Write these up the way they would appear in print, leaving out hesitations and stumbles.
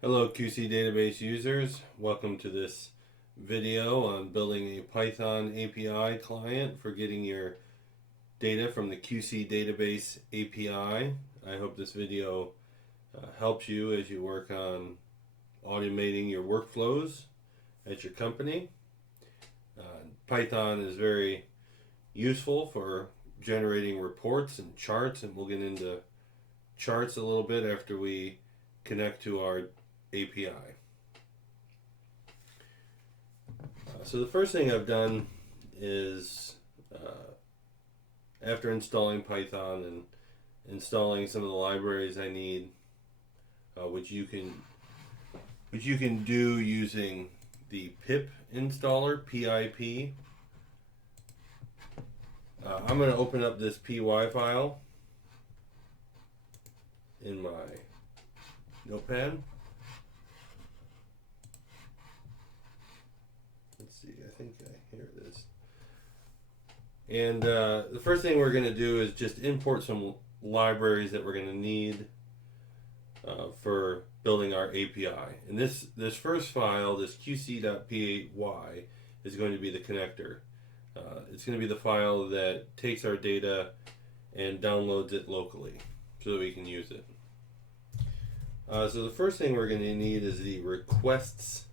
Hello QC database users, welcome to this video on building a Python API client for getting your data from the QC database API. I hope this video helps you as you work on automating your workflows at your company. Python is very useful for generating reports and charts, and we'll get into charts a little bit after we connect to our API. So the first thing I've done is after installing Python and installing some of the libraries I need, which you can do using the pip installer, PIP. I'm going to open up this py file in my notepad. Here it is. And the first thing we're going to do is just import some libraries that we're going to need for building our API. And this first file, this qc.py, is going to be the connector. It's going to be the file that takes our data and downloads it locally so that we can use it. So the first thing we're going to need is the requests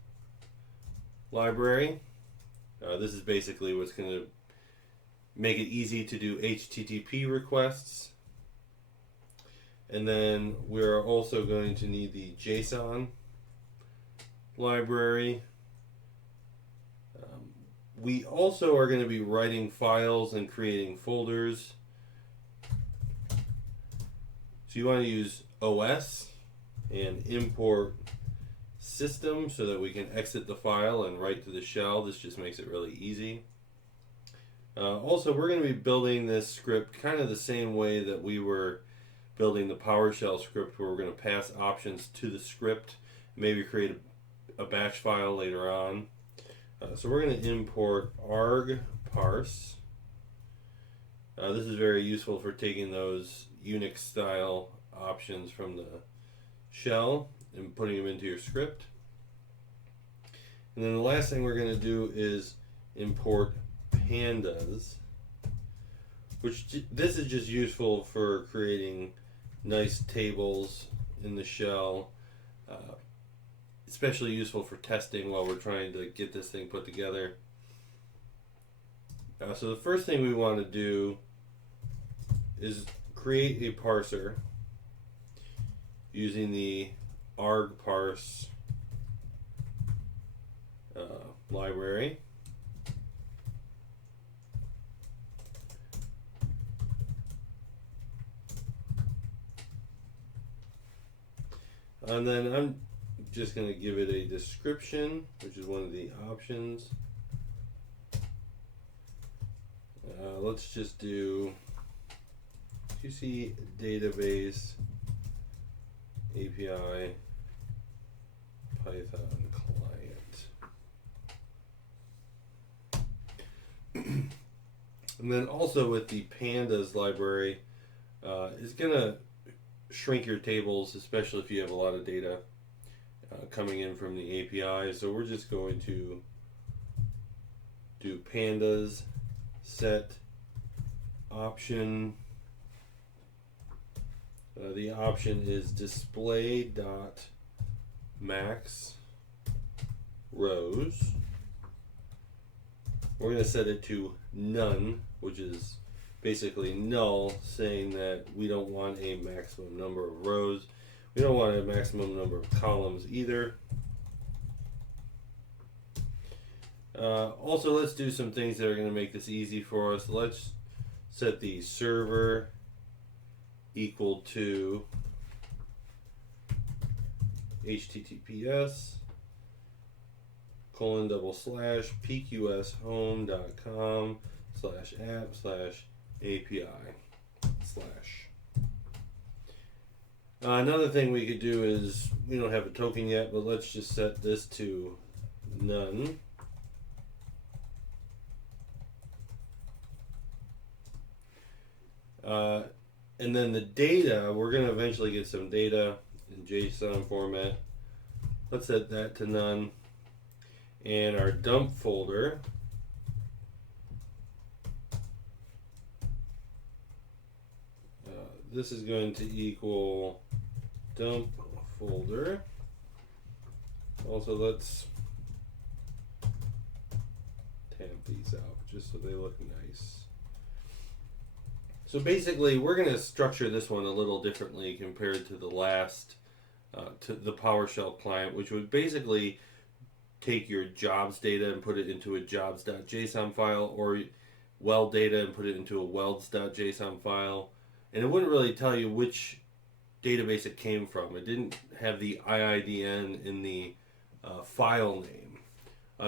library. This is basically what's going to make it easy to do HTTP requests. And then we're also going to need the JSON library. We also are going to be writing files and creating folders. So you want to use OS and import system so that we can exit the file and write to the shell. This just makes it really easy. Also, we're going to be building this script kind of the same way that we were building the PowerShell script, where we're going to pass options to the script, maybe create a batch file later on. So we're going to import arg parse. This is very useful for taking those Unix style options from the shell and putting them into your script. And then the last thing we're going to do is import pandas, which this is just useful for creating nice tables in the shell, especially useful for testing while we're trying to get this thing put together. So the first thing we want to do is create a parser using the arg parse library. And then I'm just going to give it a description, which is one of the options. Let's just do QC database API Python client. And then also with the pandas library, it's going to shrink your tables, especially if you have a lot of data coming in from the API. So we're just going to do pandas set option. The option is display.max rows. We're going to set it to none, which is basically null, saying that we don't want a maximum number of rows. We don't want a maximum number of columns either. Also, let's do some things that are going to make this easy for us. Let's set the server equal to https://pqshome.com/app/API/. Another thing we could do is, we don't have a token yet, but let's just set this to none. And then the data, we're going to eventually get some data in JSON format. Let's set that to none. And our dump folder, this is going to equal dump folder. Also, let's tamp these out just so they look nice. So basically, we're going to structure this one a little differently compared to the last, to the PowerShell client, which would basically take your jobs data and put it into a jobs.json file, or weld data and put it into a welds.json file. And it wouldn't really tell you which database it came from. It didn't have the iidn in the file name.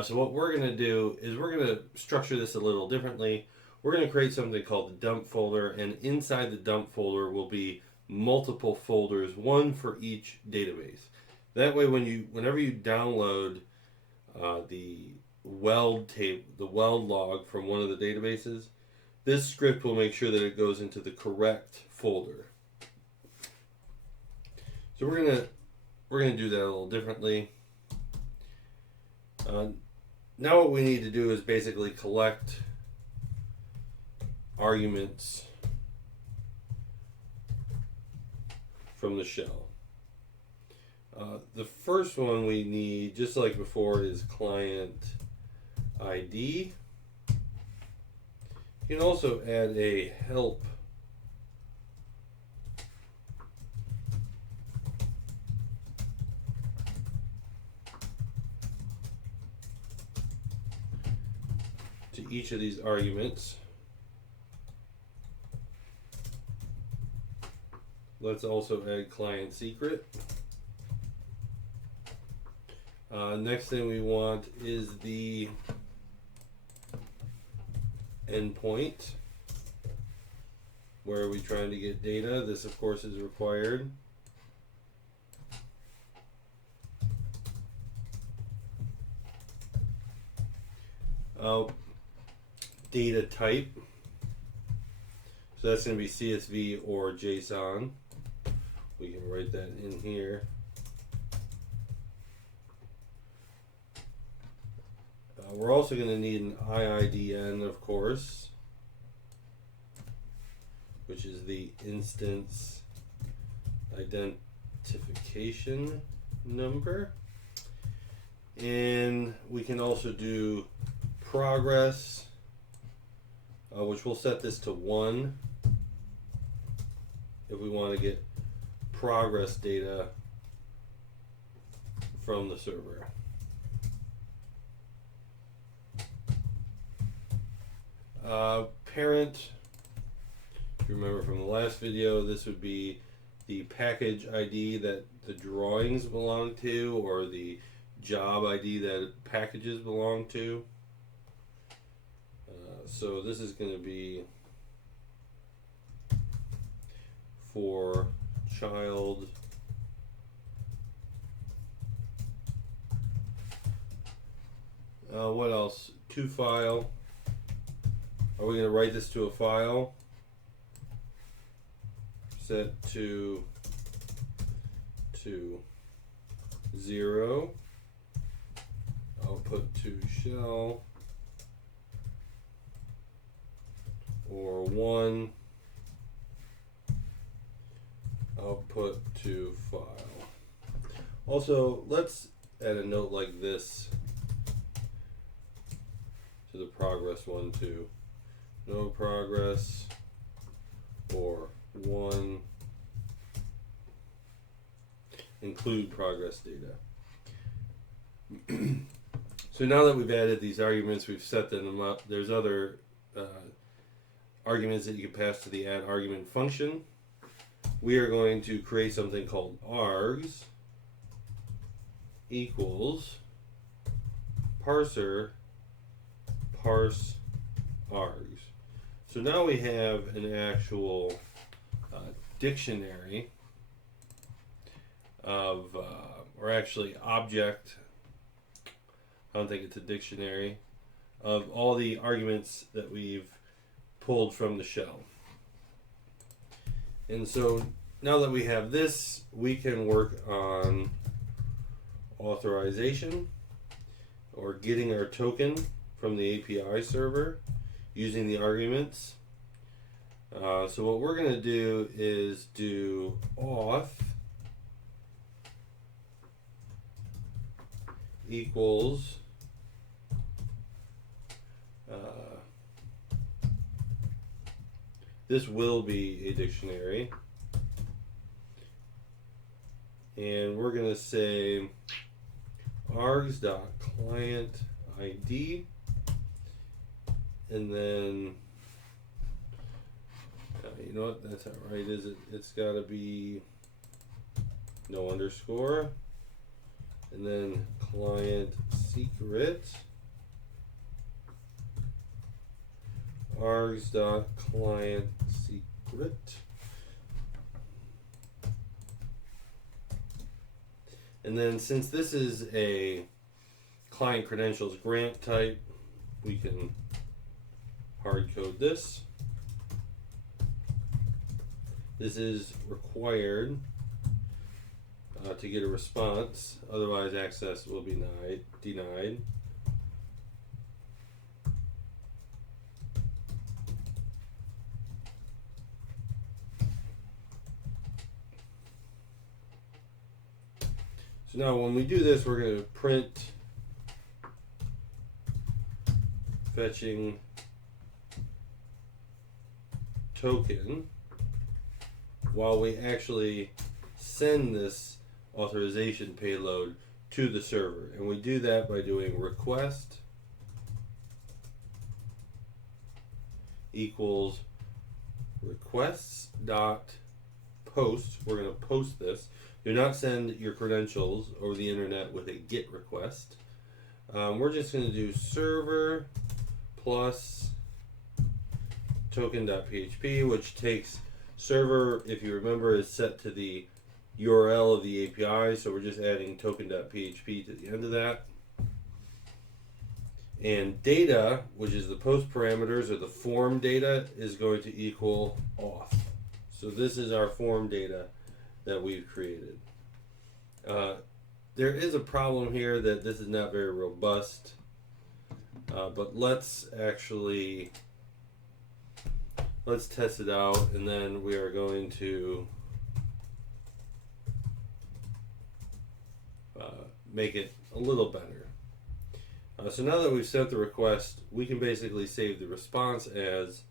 So what we're going to do is we're going to structure this a little differently. We're going to create something called the dump folder, and inside the dump folder will be multiple folders, one for each database. That way, whenever you download the weld log from one of the databases, this script will make sure that it goes into the correct folder. So we're gonna do that a little differently. Now what we need to do is basically collect arguments from the shell. The first one we need, just like before, is client ID. You can also add a help to each of these arguments. Let's also add client secret. Next thing we want is the endpoint. Where are we trying to get data? This, of course, is required. Data type. So that's going to be CSV or JSON. We can write that in here. We're also going to need an iidn, of course, which is the instance identification number. And we can also do progress, which we'll set this to 1 if we want to get progress data from the server. Parent, if you remember from the last video, this would be the package ID that the drawings belong to, or the job ID that packages belong to. So this is going to be for child what else? To file. Are we going to write this to a file? Set to 0. Output to shell. Or 1. Output to file. Also, let's add a note like this to the progress one too. No progress, or 1. Include progress data. So now that we've added these arguments, we've set them up. There's other arguments that you can pass to the add argument function. We are going to create something called args equals parser parse args. So now we have an actual dictionary of, or actually object, I don't think it's a dictionary, of all the arguments that we've pulled from the shell. And so now that we have this, we can work on authorization, or getting our token from the API server using the arguments. So what we're going to do is do auth equals this will be a dictionary, and we're going to say args.client ID, and then you know what, that's not right, is it? It's got to be no underscore, and then client secret args.client secret, and then since this is a client credentials grant type, we can hard code this. This is required to get a response, otherwise access will be denied. So now when we do this, we're going to print fetching token while we actually send this authorization payload to the server. And we do that by doing request equals requests dot post. We're going to post this. Do not send your credentials over the internet with a GET request. We're just going to do server plus token.php, which takes server, if you remember, is set to the URL of the API, so we're just adding token.php to the end of that. And data, which is the post parameters or the form data, is going to equal auth. So this is our form data that we've created. There is a problem here that this is not very robust, but let's test it out, and then we are going to make it a little better. So now that we've sent the request, we can basically save the response as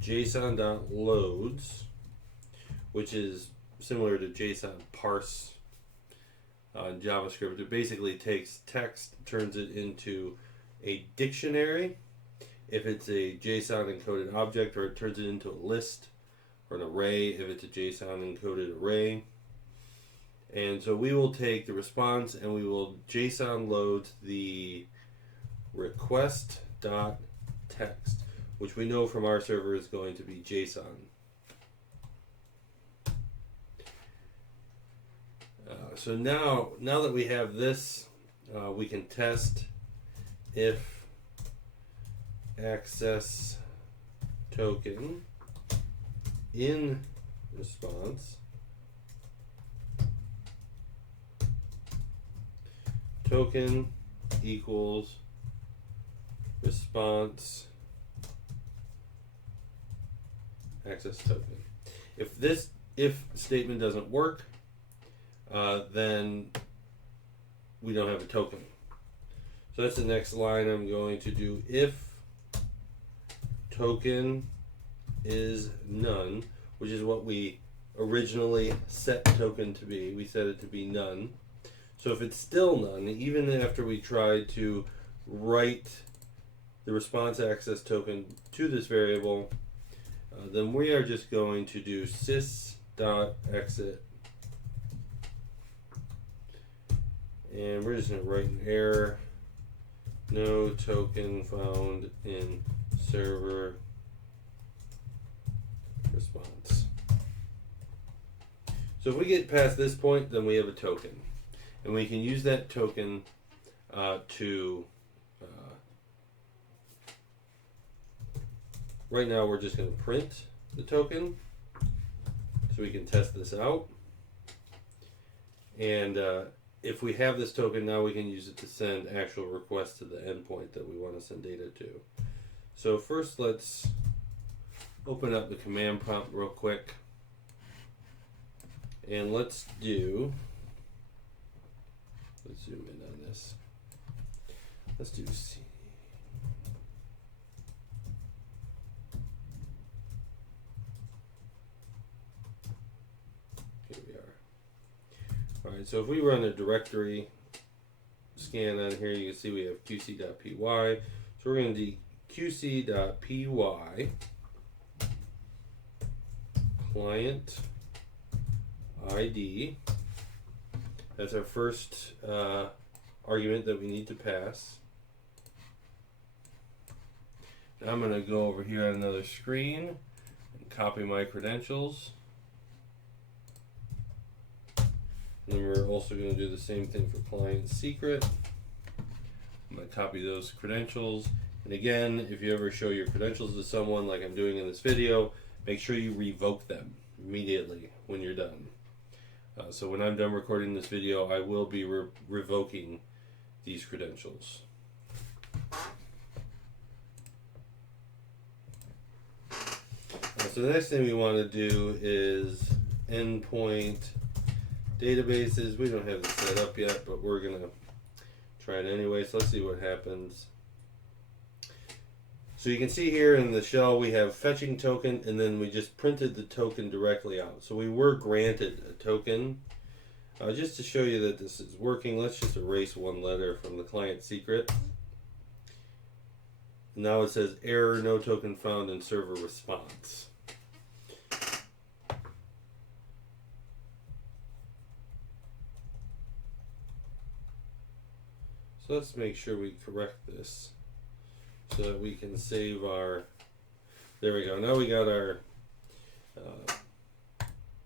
json.loads, which is similar to JSON parse in JavaScript. It basically takes text, turns it into a dictionary if it's a JSON encoded object, or it turns it into a list or an array if it's a JSON encoded array. And so we will take the response and we will JSON load the request.text, which we know from our server is going to be JSON. So now that we have this, we can test if access token in response token equals response access token. If this if statement doesn't work, then we don't have a token. So that's the next line. I'm going to do if token is none, which is what we originally set token to be. We set it to be none. So if it's still none, even after we try to write the response access token to this variable, then we are just going to do sys.exit, and we're just going to write an error, no token found in server response. So if we get past this point, then we have a token, and we can use that token to right now we're just going to print the token so we can test this out. And if we have this token, now we can use it to send actual requests to the endpoint that we want to send data to. So first let's open up the command prompt real quick. And let's zoom in on this. Let's do C. Here we are. All right, so if we run a directory scan on here, you can see we have qc.py. So we're going to do qc.py client ID. That's our first argument that we need to pass. Now I'm going to go over here on another screen and copy my credentials. And then we're also going to do the same thing for client secret. I'm going to copy those credentials. And again, if you ever show your credentials to someone like I'm doing in this video, make sure you revoke them immediately when you're done. So when I'm done recording this video, I will be revoking these credentials. So the next thing we want to do is endpoint databases. We don't have this set up yet, but we're going to try it anyway. So let's see what happens. So you can see here in the shell we have fetching token, and then we just printed the token directly out. So we were granted a token. Just to show you that this is working, let's just erase one letter from the client secret. Now it says error, no token found in server response. So let's make sure we correct this, so that we can save our, there we go, now we got our,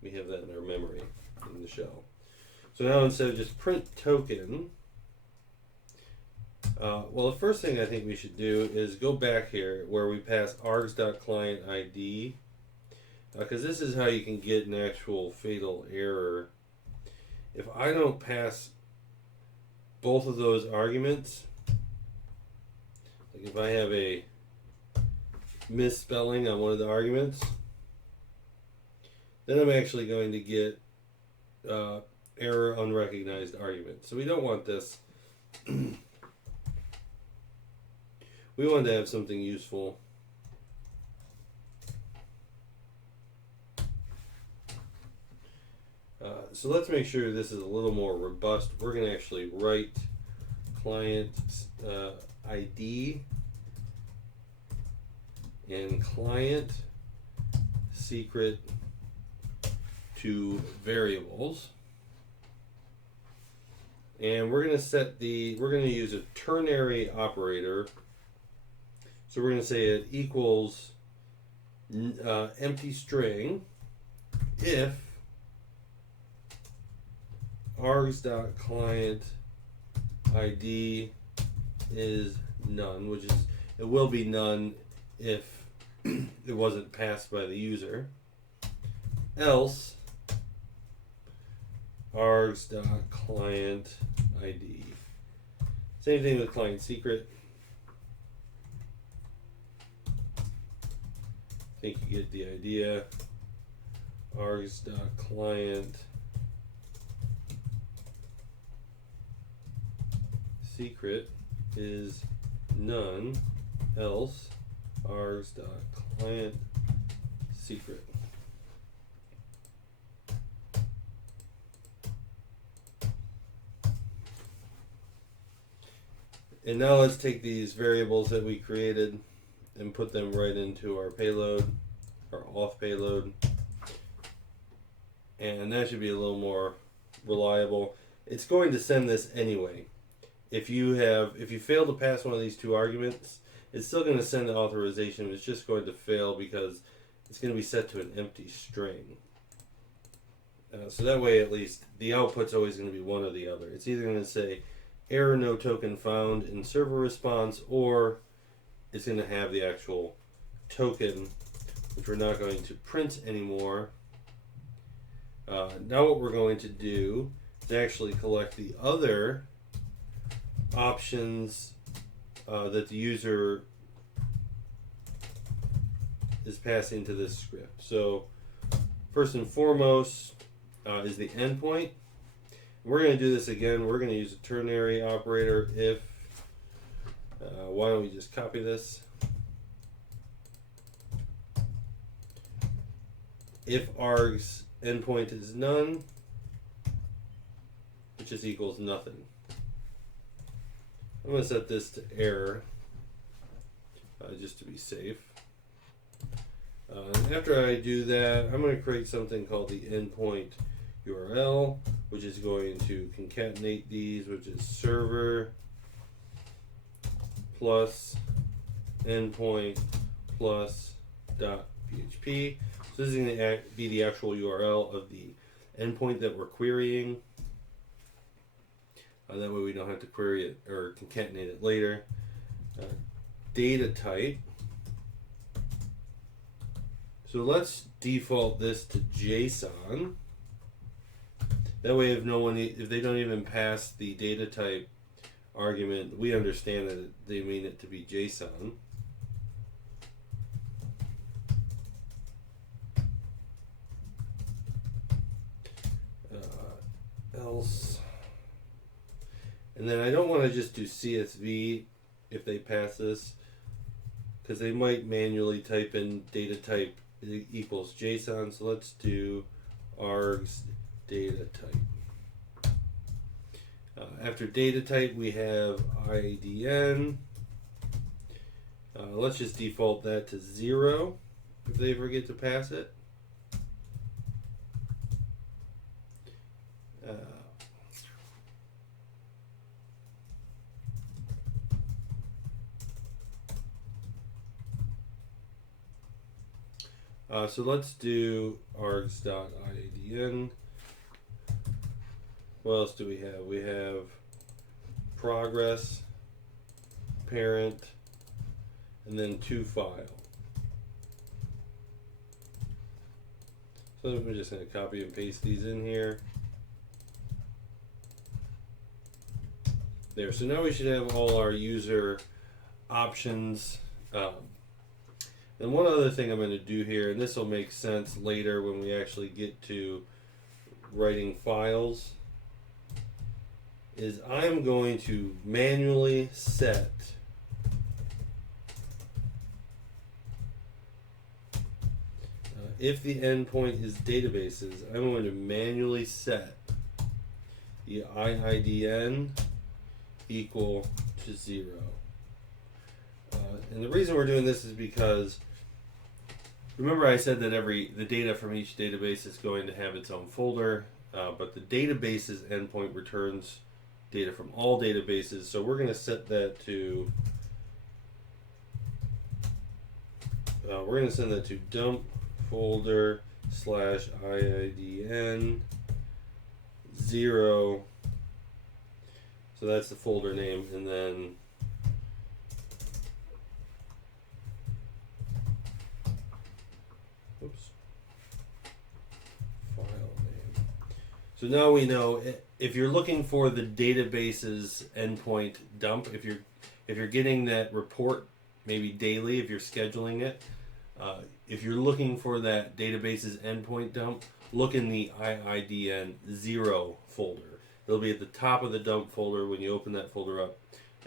we have that in our memory in the shell. So now instead of just print token, well, the first thing I think we should do is go back here where we pass args.clientID, because this is how you can get an actual fatal error. If I don't pass both of those arguments, like if I have a misspelling on one of the arguments, then I'm actually going to get error unrecognized argument. So we don't want this. We want to have something useful. So let's make sure this is a little more robust. We're going to actually write client ID and client secret to variables. And we're going to set we're going to use a ternary operator. So we're going to say it equals empty string if args.client ID is none, which is, it will be none if it wasn't passed by the user, else args.client ID. Same thing with client secret. I think you get the idea. args.client secret is none, else args.client secret. And now let's take these variables that we created and put them right into our payload, our auth payload. And that should be a little more reliable. It's going to send this anyway. If you fail to pass one of these two arguments, it's still going to send the authorization. It's just going to fail because it's going to be set to an empty string. So that way, at least, the output's always going to be one or the other. It's either going to say error, no token found in server response, or it's going to have the actual token, which we're not going to print anymore. Now what we're going to do to actually collect the other options that the user is passing to this script. So first and foremost is the endpoint. We're going to do this again. We're going to use a ternary operator if, why don't we just copy this? If args endpoint is none, it just equals nothing. I'm going to set this to error just to be safe. And after I do that, I'm going to create something called the endpoint URL, which is going to concatenate these, which is server plus endpoint plus .php. So this is going to be the actual URL of the endpoint that we're querying. That way we don't have to query it or concatenate it later. Data type. So let's default this to JSON. That way, if they don't even pass the data type argument, we understand that they mean it to be JSON. Else. And then I don't want to just do CSV if they pass this, because they might manually type in data type equals JSON. So let's do args data type. After data type, we have iidn. Let's just default that to 0 if they forget to pass it. So let's do args.iidn. What else do we have? We have progress, parent, and then toFile. So we're just going to copy and paste these in here. There. So now we should have all our user options. And one other thing I'm going to do here, and this will make sense later when we actually get to writing files, is I'm going to manually set if the endpoint is databases, I'm going to manually set the iidn equal to 0. And the reason we're doing this is because remember I said that the data from each database is going to have its own folder, but the database's endpoint returns data from all databases. So we're going to set that to we're going to send that to dump folder /iidn 0. So that's the folder name, and then file name. So now we know if you're looking for the database's endpoint dump, if you're getting that report maybe daily, if you're scheduling it, if you're looking for that database's endpoint dump, look in the iidn 0 folder. It'll be at the top of the dump folder when you open that folder up,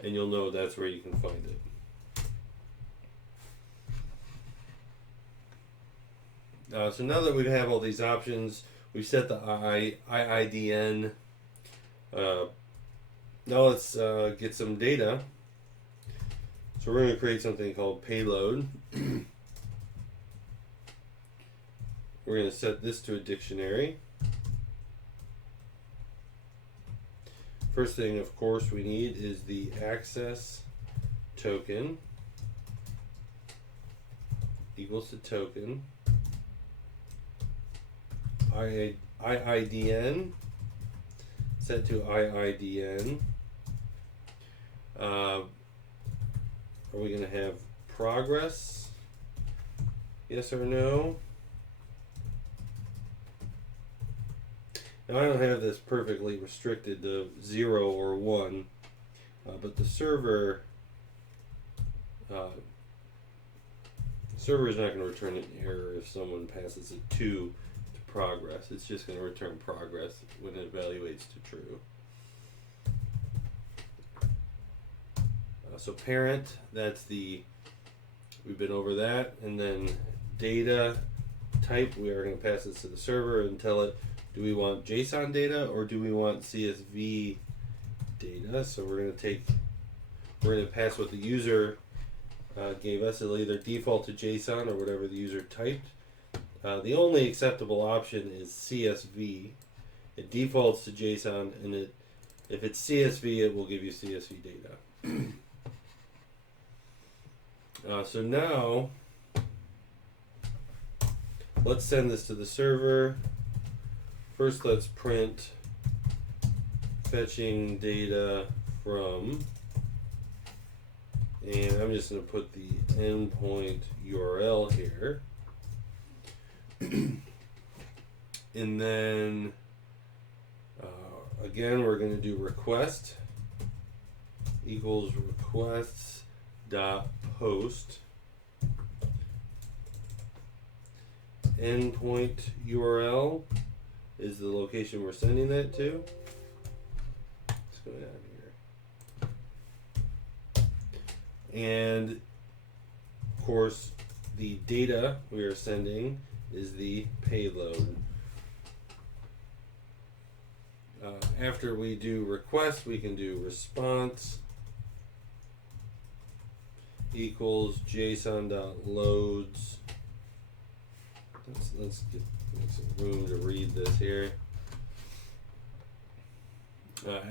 and you'll know that's where you can find it. So now that we have all these options, we've set the iidn. Now let's get some data. So we're going to create something called payload. We're going to set this to a dictionary. First thing, of course, we need is the access token equals to token. iidn set to iidn. Are we going to have progress? Yes or no? Now I don't have this perfectly restricted to 0 or 1, but the server is not going to return an error if someone passes a 2 to progress. It's just going to return progress when it evaluates to true. So parent, we've been over that, and then data type, we are going to pass this to the server and tell it, do we want JSON data or do we want CSV data? So we're going to pass what the user gave us. It'll either default to JSON or whatever the user typed. The only acceptable option is CSV. It defaults to JSON, and if it's CSV, it will give you CSV data. So now, let's send this to the server. First, let's print fetching data from, and I'm just going to put the endpoint URL here. And then, again, we're going to do request equals requests dot post endpoint URL is the location we're sending that to. What's going on here? And of course, the data we are sending is the payload. After we do request, we can do response equals JSON.loads. Let's make some room to read this here.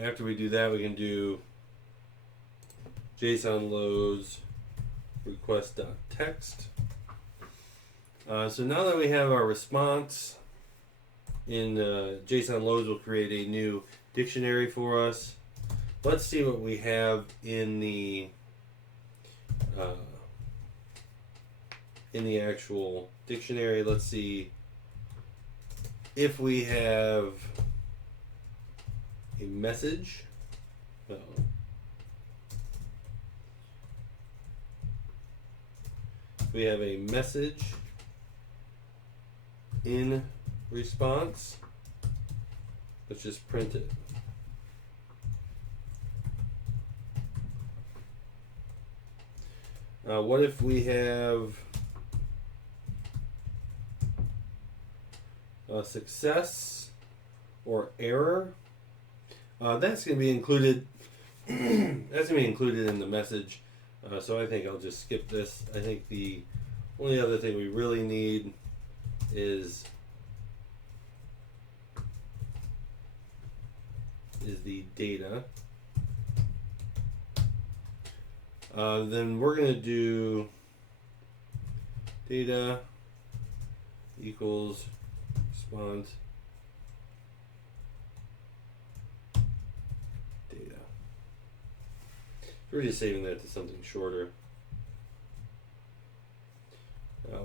After we do that, we can do JSON loads request.text. So now that we have our response in JSON loads, will create a new dictionary for us. Let's see what we have in the actual dictionary. Let's see if we have a message. If we have a message in response, let's just print it. What if we have a success or error? That's going to be included. That's going to be included in the message. So I think I'll just skip this. I think the only other thing we really need is the data. Then we're going to do data equals response data. We're just saving that to something shorter.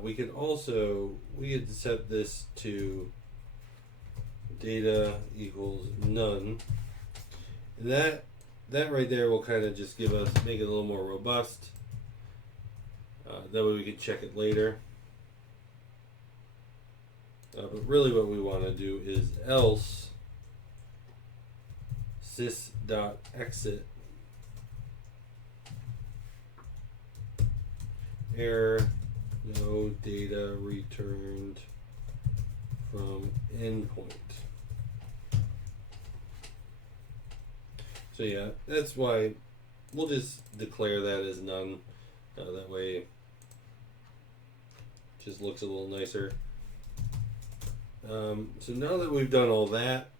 We could set this to data equals none. And that right there will kind of just make it a little more robust. That way we can check it later. But really what we want to do is else sys.exit error, no data returned from endpoint. So yeah, that's why we'll just declare that as none. That way it just looks a little nicer. So now that we've done all that,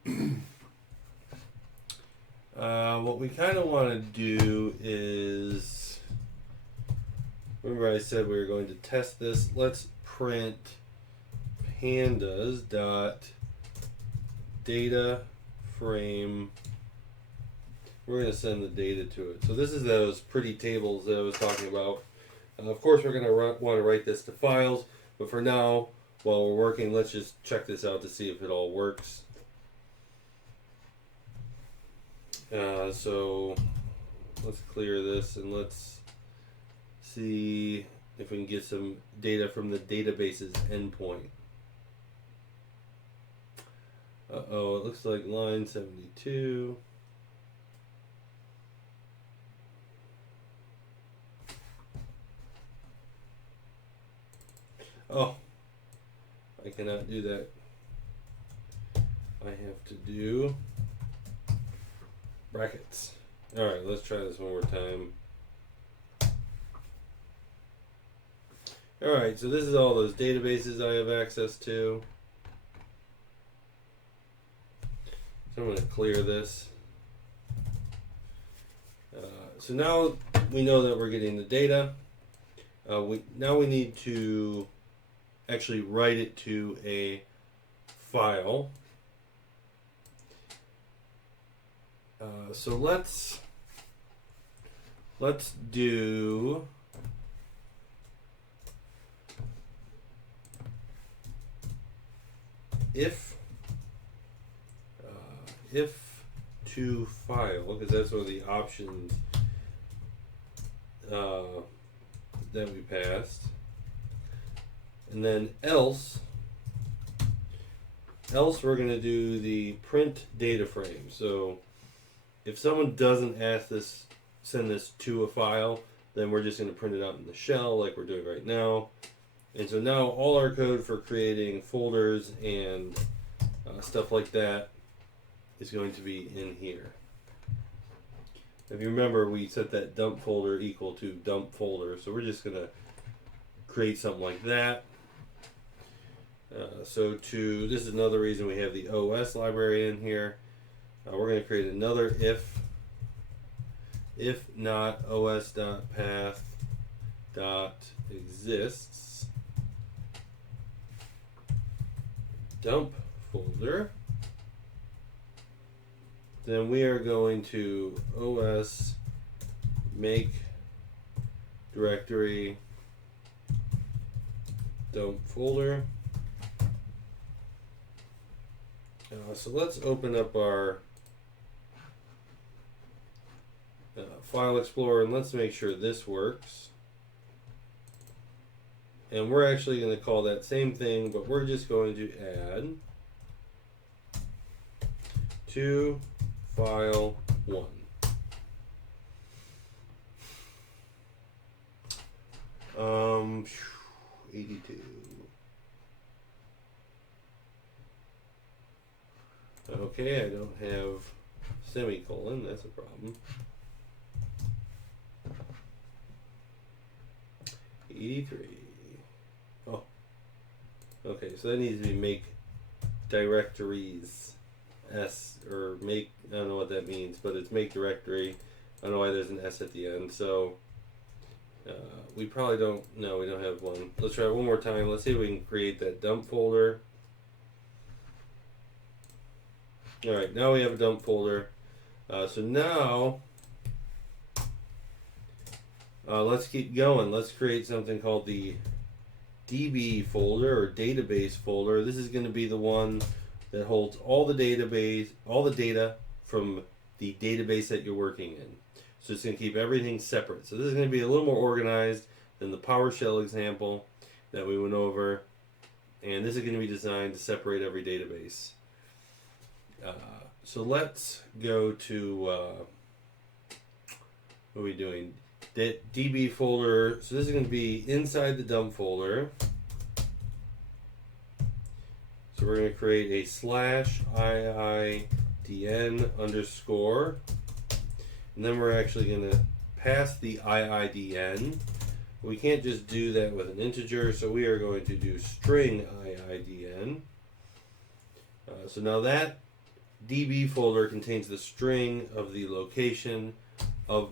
what we kind of want to do is, remember I said we were going to test this. Let's print pandas dot data frame. We're going to send the data to it. So this is those pretty tables that I was talking about. Of course, we're going to want to write this to files, but for now, while we're working, let's just check this out to see if it all works. So let's clear this and let's see if we can get some data from the database's endpoint. Uh-oh, it looks like line 72. Oh, I cannot do that. I have to do brackets. Alright, let's try this one more time. Alright, so this is all those databases I have access to. So I'm going to clear this. So now we know that we're getting the data. Now we need to actually write it to a file. So let's do if to file, because that's one of the options that we passed, and then else we're going to do the print data frame. So if someone doesn't send this to a file, then we're just going to print it out in the shell like we're doing right now. And so now all our code for creating folders and stuff like that is going to be in here. If you remember, we set that dump folder equal to dump folder, so we're just going to create something like that. This is another reason we have the OS library in here. We're going to create another if not os.path.exists dump folder. Then we are going to os make directory dump folder. So let's open up our File Explorer and let's make sure this works. And we're actually going to call that same thing, but we're just going to add to file 1. Um, 82. Okay, I don't have semicolon, that's a problem. 83. Oh. Okay, so that needs to be make directories S, or make, I don't know what that means, but it's make directory. I don't know why there's an S at the end, so we probably don't, no, we don't have one. Let's try it one more time. Let's see if we can create that dump folder. Alright, now we have a dump folder. So now, let's keep going. Let's create something called the DB folder or database folder. This is going to be the one that holds all the data from the database that you're working in. So it's going to keep everything separate. So this is going to be a little more organized than the PowerShell example that we went over. And this is going to be designed to separate every database. So let's go to, what are we doing? That DB folder, so this is going to be inside the dump folder. So we're going to create a /iidn underscore, and then we're actually going to pass the iidn. We can't just do that with an integer, so we are going to do string iidn. So now that DB folder contains the string of the location of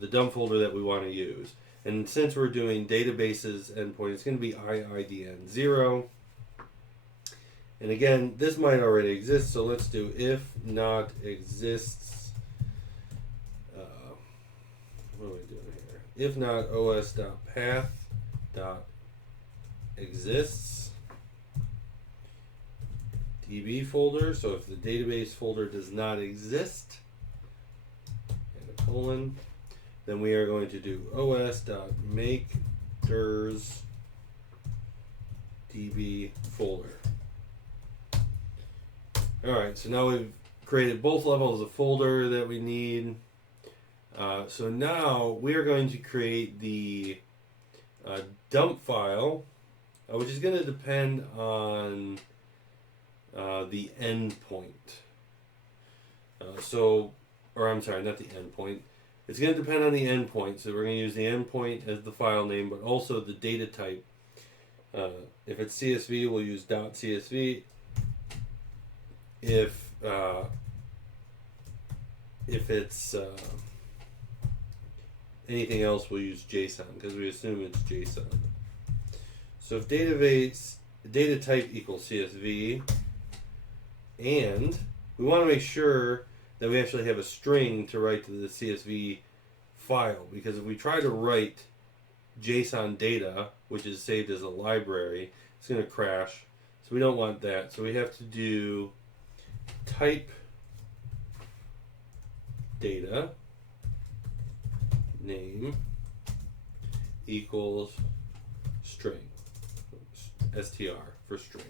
the dump folder that we want to use. And since we're doing databases endpoint, it's going to be iidn 0. And again, this might already exist, so let's do if not exists. What are we doing here? If not os.path.exists DB folder. So if the database folder does not exist, colon. Then we are going to do os.make_dirs db folder. Alright, so now we've created both levels of folder that we need. So now we are going to create the dump file, which is going to depend on the endpoint. Or I'm sorry, not the endpoint. It's going to depend on the endpoint. So we're going to use the endpoint as the file name, but also the data type. If it's CSV, we'll use .csv. If it's anything else, we'll use JSON because we assume it's JSON. So if data type equals CSV, and we want to make sure that we actually have a string to write to the CSV file, because if we try to write JSON data, which is saved as a library, it's going to crash. So we don't want that. So we have to do type data name equals string, str for string.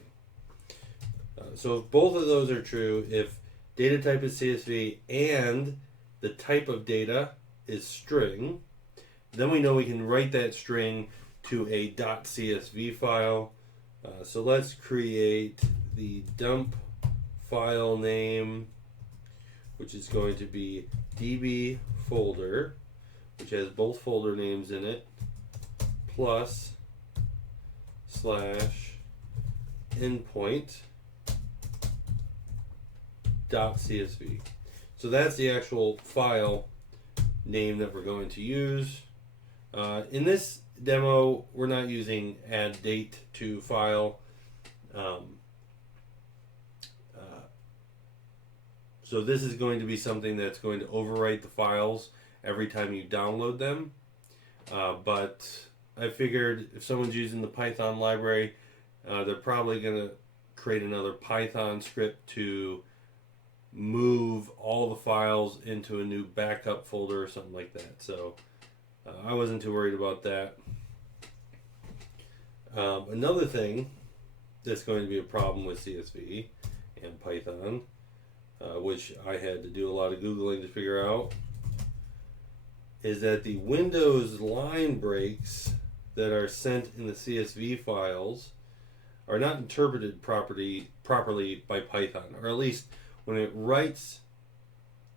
So if both of those are true, if data type is CSV and the type of data is string, then we know we can write that string to a .csv file. So let's create the dump file name, which is going to be db folder, which has both folder names in it, plus / endpoint .csv. So that's the actual file name that we're going to use. In this demo, we're not using add date to file. So this is going to be something that's going to overwrite the files every time you download them. But I figured if someone's using the Python library, they're probably going to create another Python script to move all the files into a new backup folder or something like that. So I wasn't too worried about that. Another thing that's going to be a problem with CSV and Python, which I had to do a lot of Googling to figure out, is that the Windows line breaks that are sent in the CSV files are not interpreted properly by Python, or at least when it writes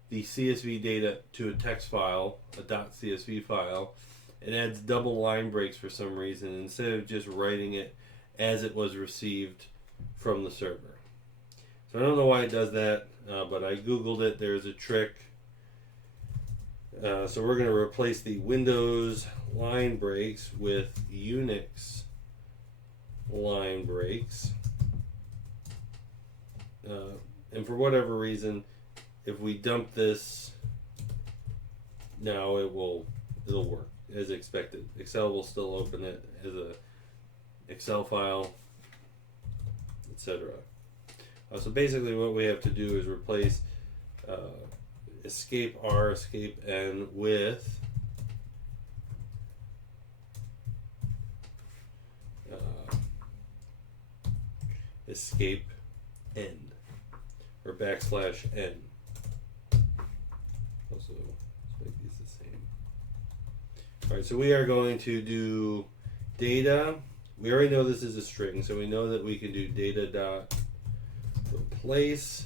the CSV data to a text file, a .csv file, it adds double line breaks for some reason instead of just writing it as it was received from the server. So I don't know why it does that, but I Googled it. There's a trick. So we're going to replace the Windows line breaks with Unix line breaks. And for whatever reason, if we dump this now, it'll work as expected. Excel will still open it as a Excel file, etc. So basically what we have to do is replace escape R, escape N with escape N, or \n. Also, let's make these the same. Alright, so we are going to do data. We already know this is a string, so we know that we can do data dot replace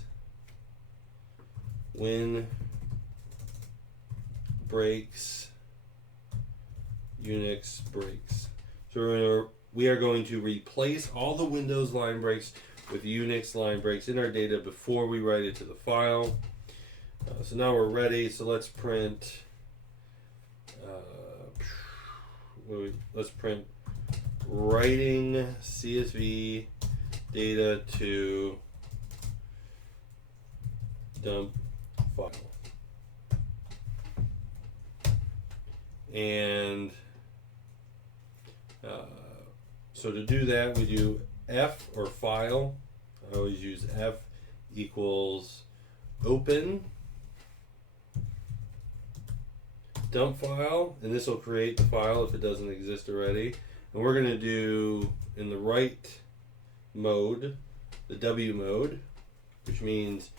when breaks Unix breaks. So we are going to replace all the Windows line breaks with Unix line breaks in our data before we write it to the file. So now we're ready. So let's print. Let's print writing CSV data to dump file. And so to do that, we do F or file. I always use F equals open dump file, and this will create the file if it doesn't exist already. And we're going to do, in the write mode, the W mode, which means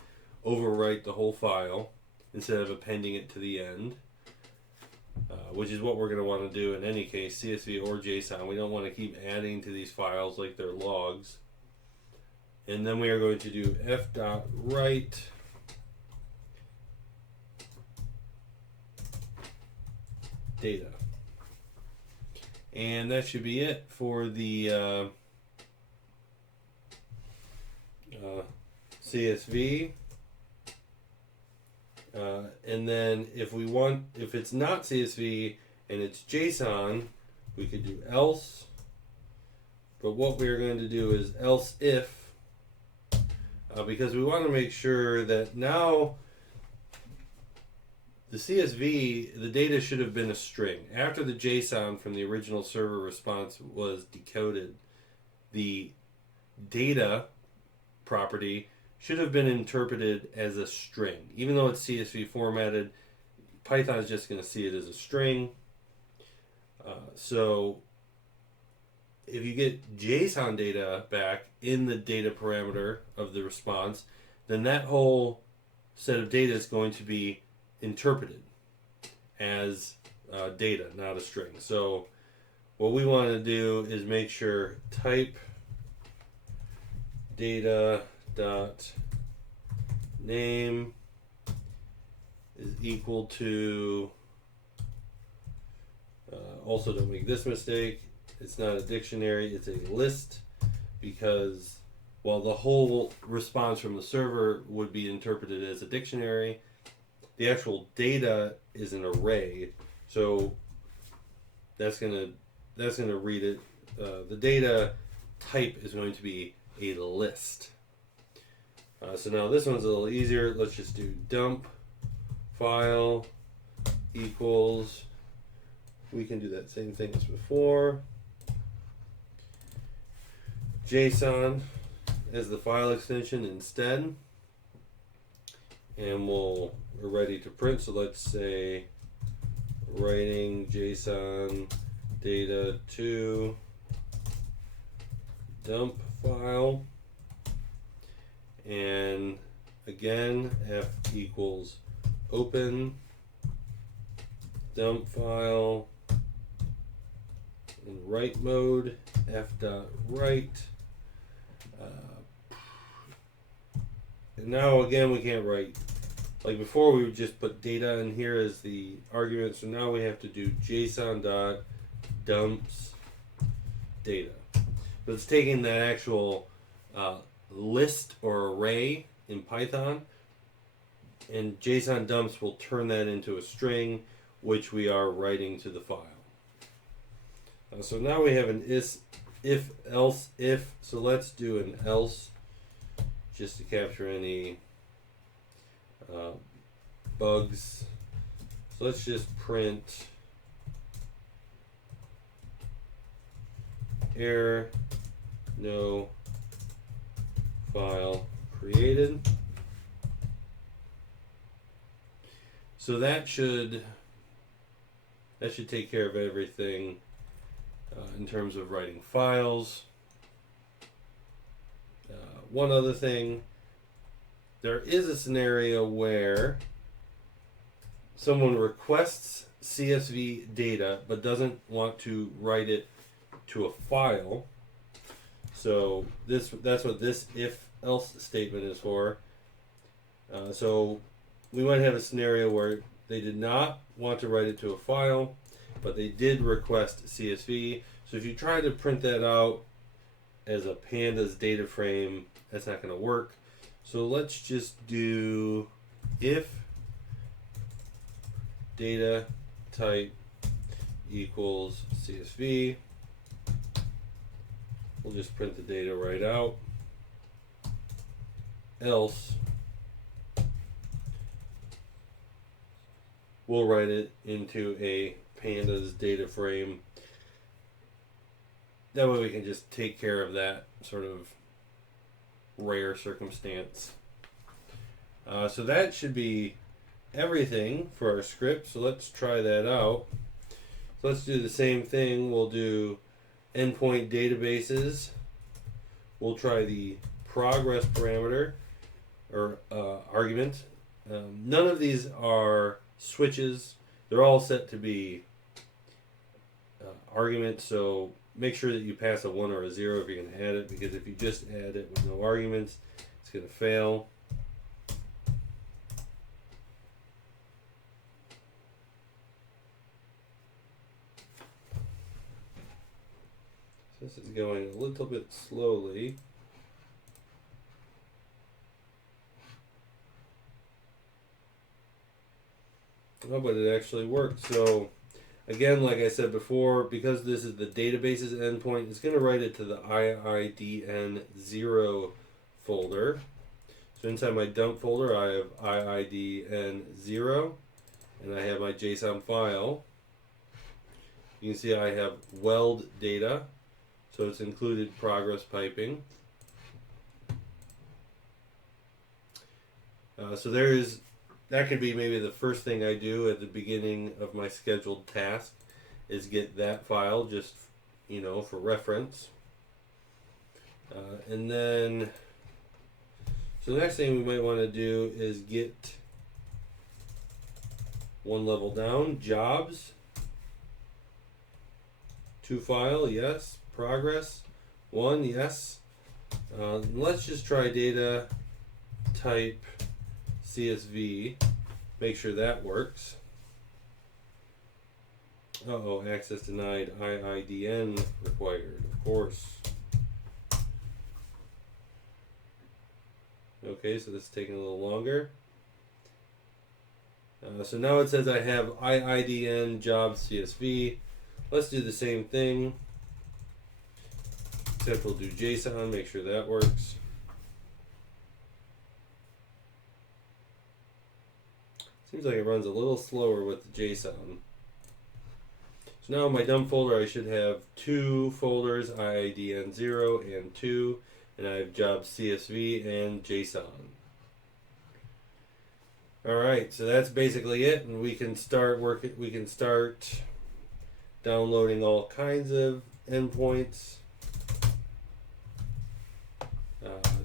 overwrite the whole file instead of appending it to the end, which is what we're going to want to do in any case, CSV or JSON. We don't want to keep adding to these files like they're logs. And then we are going to do f.write data. And that should be it for the CSV. And then if it's not CSV and it's JSON, we could do else. But what we're going to do is else if, because we want to make sure that now the CSV, the data should have been a string. After the JSON from the original server response was decoded, the data property should have been interpreted as a string. Even though it's CSV formatted, Python is just going to see it as a string. So if you get JSON data back in the data parameter of the response, then that whole set of data is going to be interpreted as data, not a string. So what we want to do is make sure type data dot name is equal to, also don't make this mistake, it's not a dictionary, it's a list, because while the whole response from the server would be interpreted as a dictionary, the actual data is an array, so that's gonna read it. The data type is going to be a list. So now this one's a little easier. Let's just do dump file equals. We can do that same thing as before. JSON as the file extension instead. And we're ready to print. So let's say writing JSON data to dump file. And again, f equals open dump file in write mode, f.write. And now again, we can't write. Like before, we would just put data in here as the argument. So now we have to do JSON.dumps data. So it's taking that actual list or array in Python, and JSON dumps will turn that into a string, which we are writing to the file. So now we have an if else if. So let's do an else just to capture any bugs. So let's just print error, no file created. So that should take care of everything in terms of writing files. One other thing, there is a scenario where someone requests CSV data but doesn't want to write it to a file. So that's what this if else statement is for. So we might have a scenario where they did not want to write it to a file, but they did request CSV. So if you try to print that out as a pandas data frame, that's not going to work. So let's just do if data type equals CSV. We'll just print the data right out. Else, we'll write it into a pandas data frame. That way we can just take care of that sort of rare circumstance. So that should be everything for our script, so let's try that out. So let's do the same thing. We'll do endpoint databases. We'll try the progress parameter or argument. None of these are switches. They're all set to be arguments, so make sure that you pass a 1 or a 0 if you're going to add it, because if you just add it with no arguments, it's going to fail. So this is going a little bit slowly. Oh, but it actually worked. So again, like I said before, because this is the databases endpoint, it's going to write it to the iidn 0 folder. So inside my dump folder, I have iidn 0, and I have my JSON file. You can see I have weld data, so it's included progress piping. So that could be maybe the first thing I do at the beginning of my scheduled task, is get that file, just, you know, for reference. And then, so the next thing we might want to do is get one level down, jobs, to file, yes, progress, 1, yes. Let's just try data type CSV, make sure that works. Uh-oh, access denied, iidn required, of course. Okay, so this is taking a little longer. So now it says I have iidn jobs CSV. Let's do the same thing, except we'll do JSON, make sure that works. Seems like it runs a little slower with the JSON. So now in my dump folder, I should have 2 folders, iidn 0 and 2, and I have jobs CSV and JSON. Alright, so that's basically it, and we can start downloading all kinds of endpoints.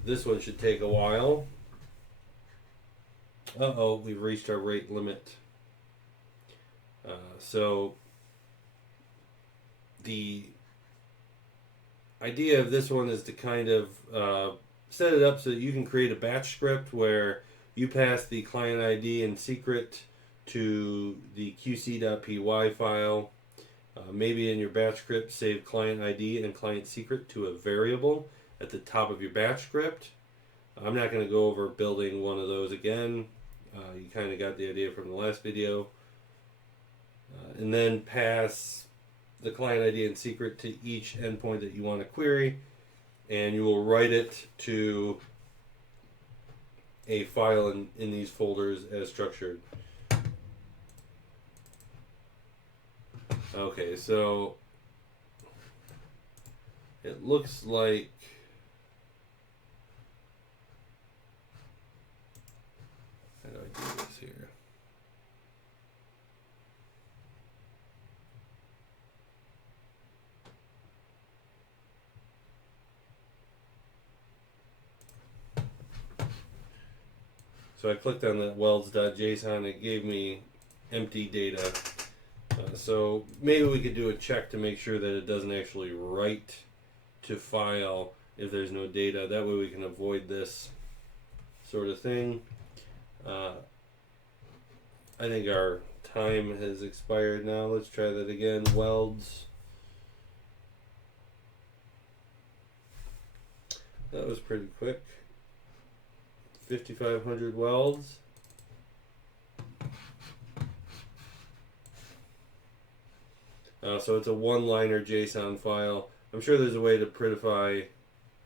This one should take a while. Uh-oh, we've reached our rate limit. So the idea of this one is to kind of set it up so that you can create a batch script where you pass the client ID and secret to the qc.py file. Maybe in your batch script, save client ID and client secret to a variable at the top of your batch script. I'm not going to go over building one of those again. You kind of got the idea from the last video. And then pass the client ID and secret to each endpoint that you want to query, and you will write it to a file in these folders as structured. Okay, so it looks like how do I do this here? So I clicked on that welds.json, it gave me empty data. So maybe we could do a check to make sure that it doesn't actually write to file if there's no data. That way we can avoid this sort of thing. I think our time has expired now. Let's try that again. Welds. That was pretty quick. 5,500 welds. So it's a one-liner JSON file. I'm sure there's a way to prettify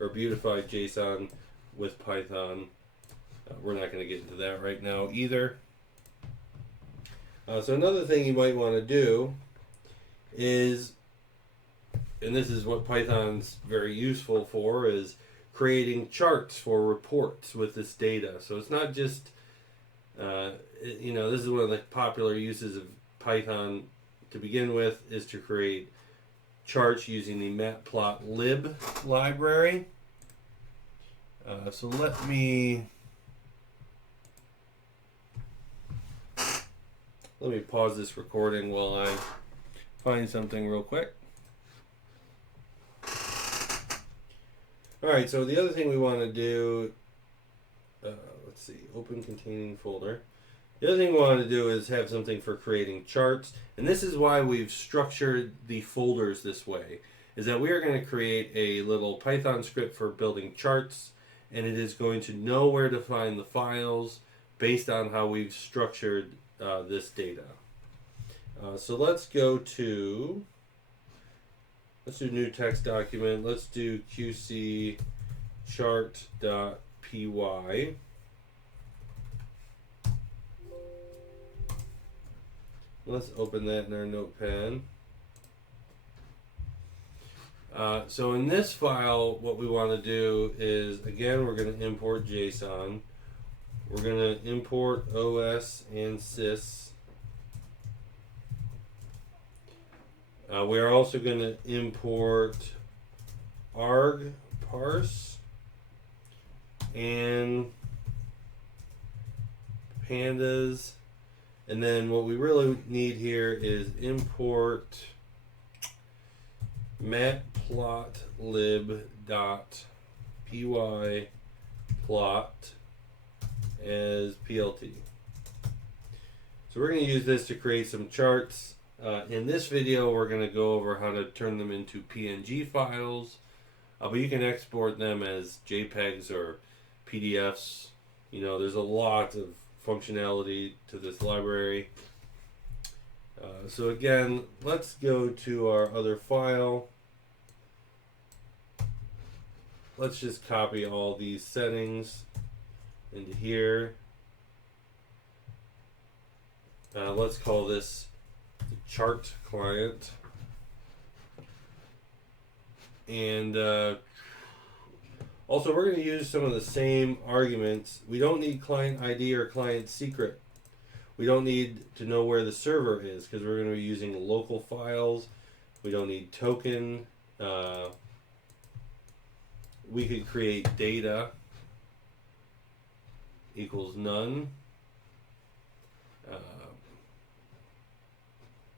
or beautify JSON with Python. We're not going to get into that right now either. So another thing you might want to do is, and this is what Python's very useful for, is creating charts for reports with this data. So it's not just This is one of the popular uses of Python to begin with, is to create charts using the matplotlib library. So let me pause this recording while I find something real quick. Alright, so the other thing we want to do, let's see, open containing folder. The other thing we want to do is have something for creating charts, and this is why we've structured the folders this way, is that we are going to create a little Python script for building charts, and it is going to know where to find the files based on how we've structured this data. So let's do new text document. Let's do qc chart.py. Let's open that in our notepad. So in this file, what we want to do is, again, we're going to import JSON. We're going to import OS and sys. We're also going to import arg parse and pandas. And then what we really need here is import matplotlib.py plot as PLT. So we're going to use this to create some charts. In this video, we're going to go over how to turn them into PNG files, but you can export them as JPEGs or PDFs. There's a lot of functionality to this library. So again, let's go to our other file. Let's just copy all these settings into here. Let's call this the chart client. And also, we're going to use some of the same arguments. We don't need client ID or client secret. We don't need to know where the server is because we're going to be using local files. We don't need token. We could create data equals none.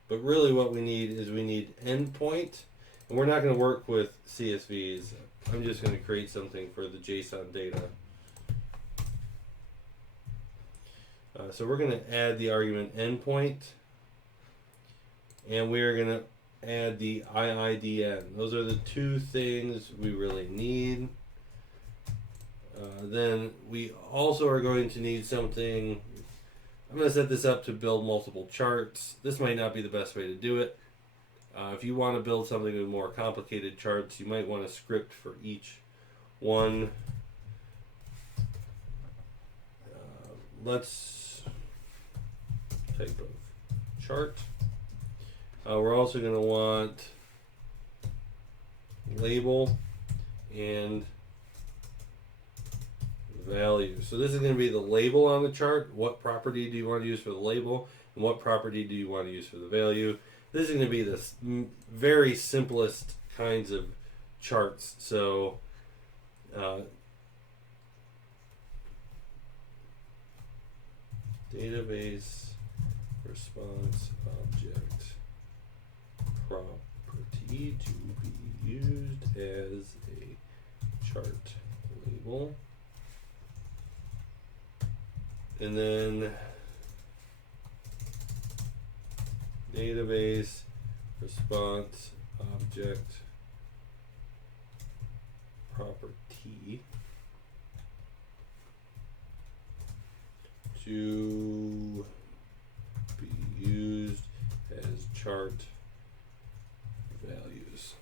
But really what we need is endpoint. And we're not going to work with CSVs. I'm just going to create something for the JSON data. So we're going to add the argument endpoint. And we're going to add the iidn. Those are the two things we really need. Then we also are going to need something. I'm going to set this up to build multiple charts. This might not be the best way to do it. If you want to build something with more complicated charts, you might want a script for each one. Let's type of chart. We're also going to want label and value. So this is going to be the label on the chart. What property do you want to use for the label? And what property do you want to use for the value? This is going to be the very simplest kinds of charts. So database response object property to be used as a chart label. And then database response object property to be used as chart values.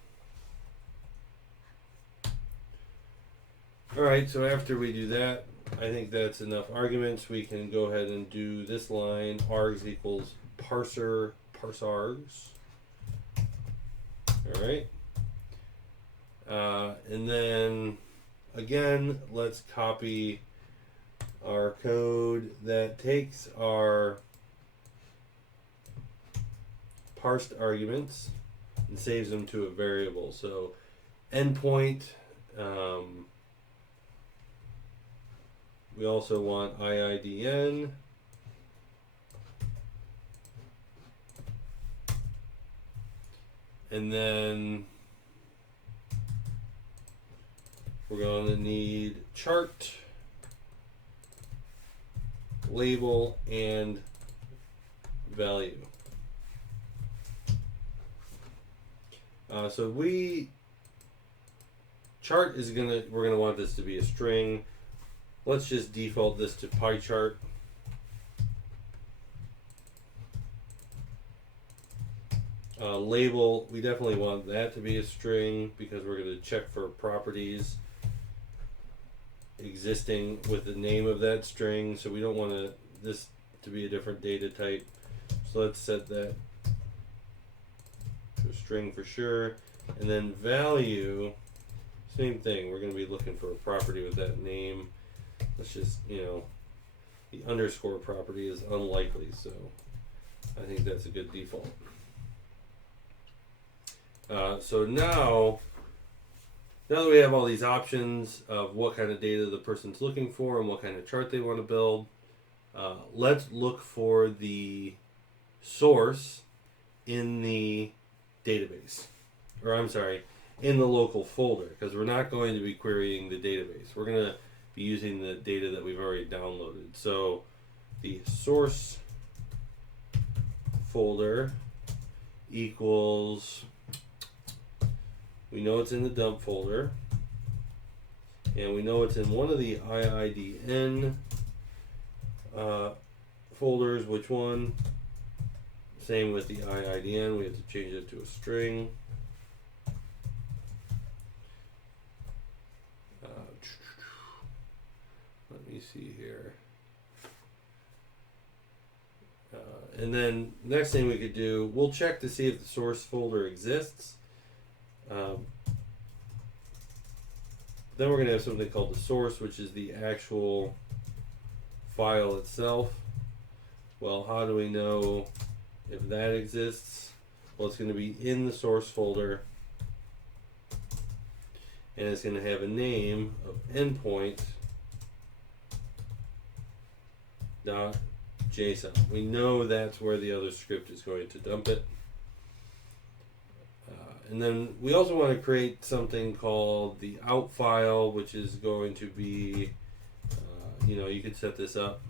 Alright, so after we do that, I think that's enough arguments. We can go ahead and do this line, args equals parser, parse args. Alright. And then, again, let's copy our code that takes our parsed arguments and saves them to a variable. So endpoint, we also want iidn. And then we're going to need chart, label, and value. So chart is we're gonna want this to be a string. Let's just default this to pie chart. Label, we definitely want that to be a string because we're going to check for properties existing with the name of that string. So we don't want this to be a different data type. So let's set that to a string for sure. And then value, same thing. We're going to be looking for a property with that name. Let's just, the underscore property is unlikely, so I think that's a good default. So now that we have all these options of what kind of data the person's looking for and what kind of chart they want to build, let's look for the source in the database. Or I'm sorry, in the local folder, because we're not going to be querying the database. We're going to be using the data that we've already downloaded. So the source folder equals, we know it's in the dump folder, and we know it's in one of the iidn folders. Which one? Same with the iidn, we have to change it to a string. Let me see here. And then next thing we could do, we'll check to see if the source folder exists. Then we're going to have something called the source, which is the actual file itself. Well, how do we know if that exists? Well, it's going to be in the source folder, and it's going to have a name of endpoint .json. We know that's where the other script is going to dump it. And then we also want to create something called the out file, which is going to be, you could set this up.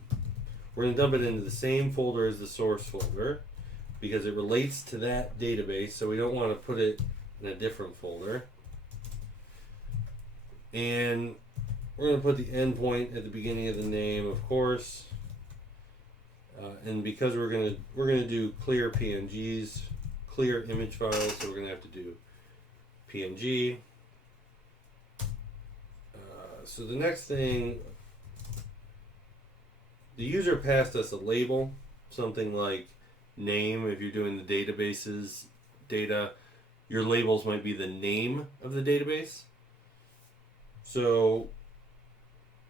We're going to dump it into the same folder as the source folder because it relates to that database, so we don't want to put it in a different folder. And we're going to put the endpoint at the beginning of the name, of course. And because we're going to do clear PNGs, clear image files, so we're going to have to do PNG. So the next thing, the user passed us a label, something like name. If you're doing the databases data, your labels might be the name of the database. So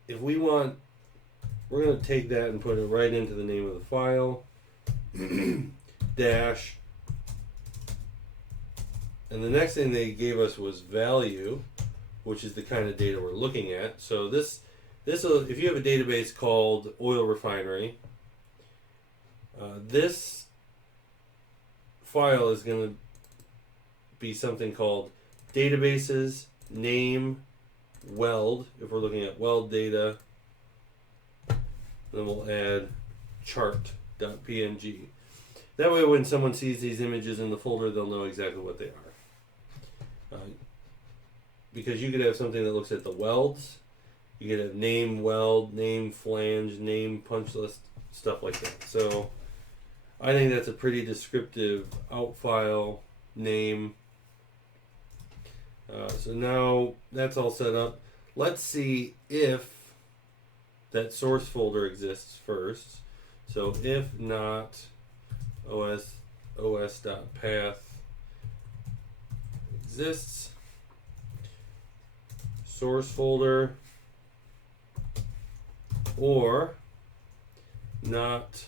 if we want, we're going to take that and put it right into the name of the file, dash. And the next thing they gave us was value, which is the kind of data we're looking at. So this if you have a database called oil refinery, this file is going to be something called databases name weld. If we're looking at weld data, then we'll add chart.png. That way when someone sees these images in the folder, they'll know exactly what they are. Because you could have something that looks at the welds. You could have name weld, name flange, name punch list, stuff like that. So I think that's a pretty descriptive out file name. So now that's all set up. Let's see if that source folder exists first. So if not os.path exists, source folder or not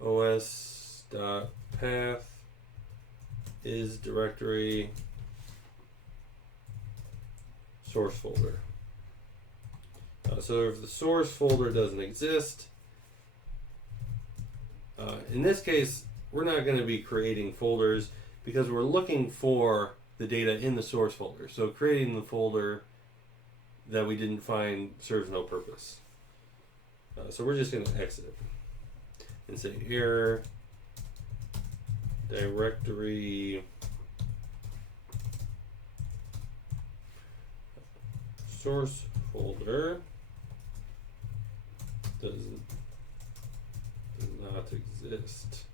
os.path is directory source folder. So if the source folder doesn't exist, in this case, we're not going to be creating folders because we're looking for the data in the source folder. So creating the folder that we didn't find serves no purpose. So we're just going to exit it and say error directory source folder does not exist.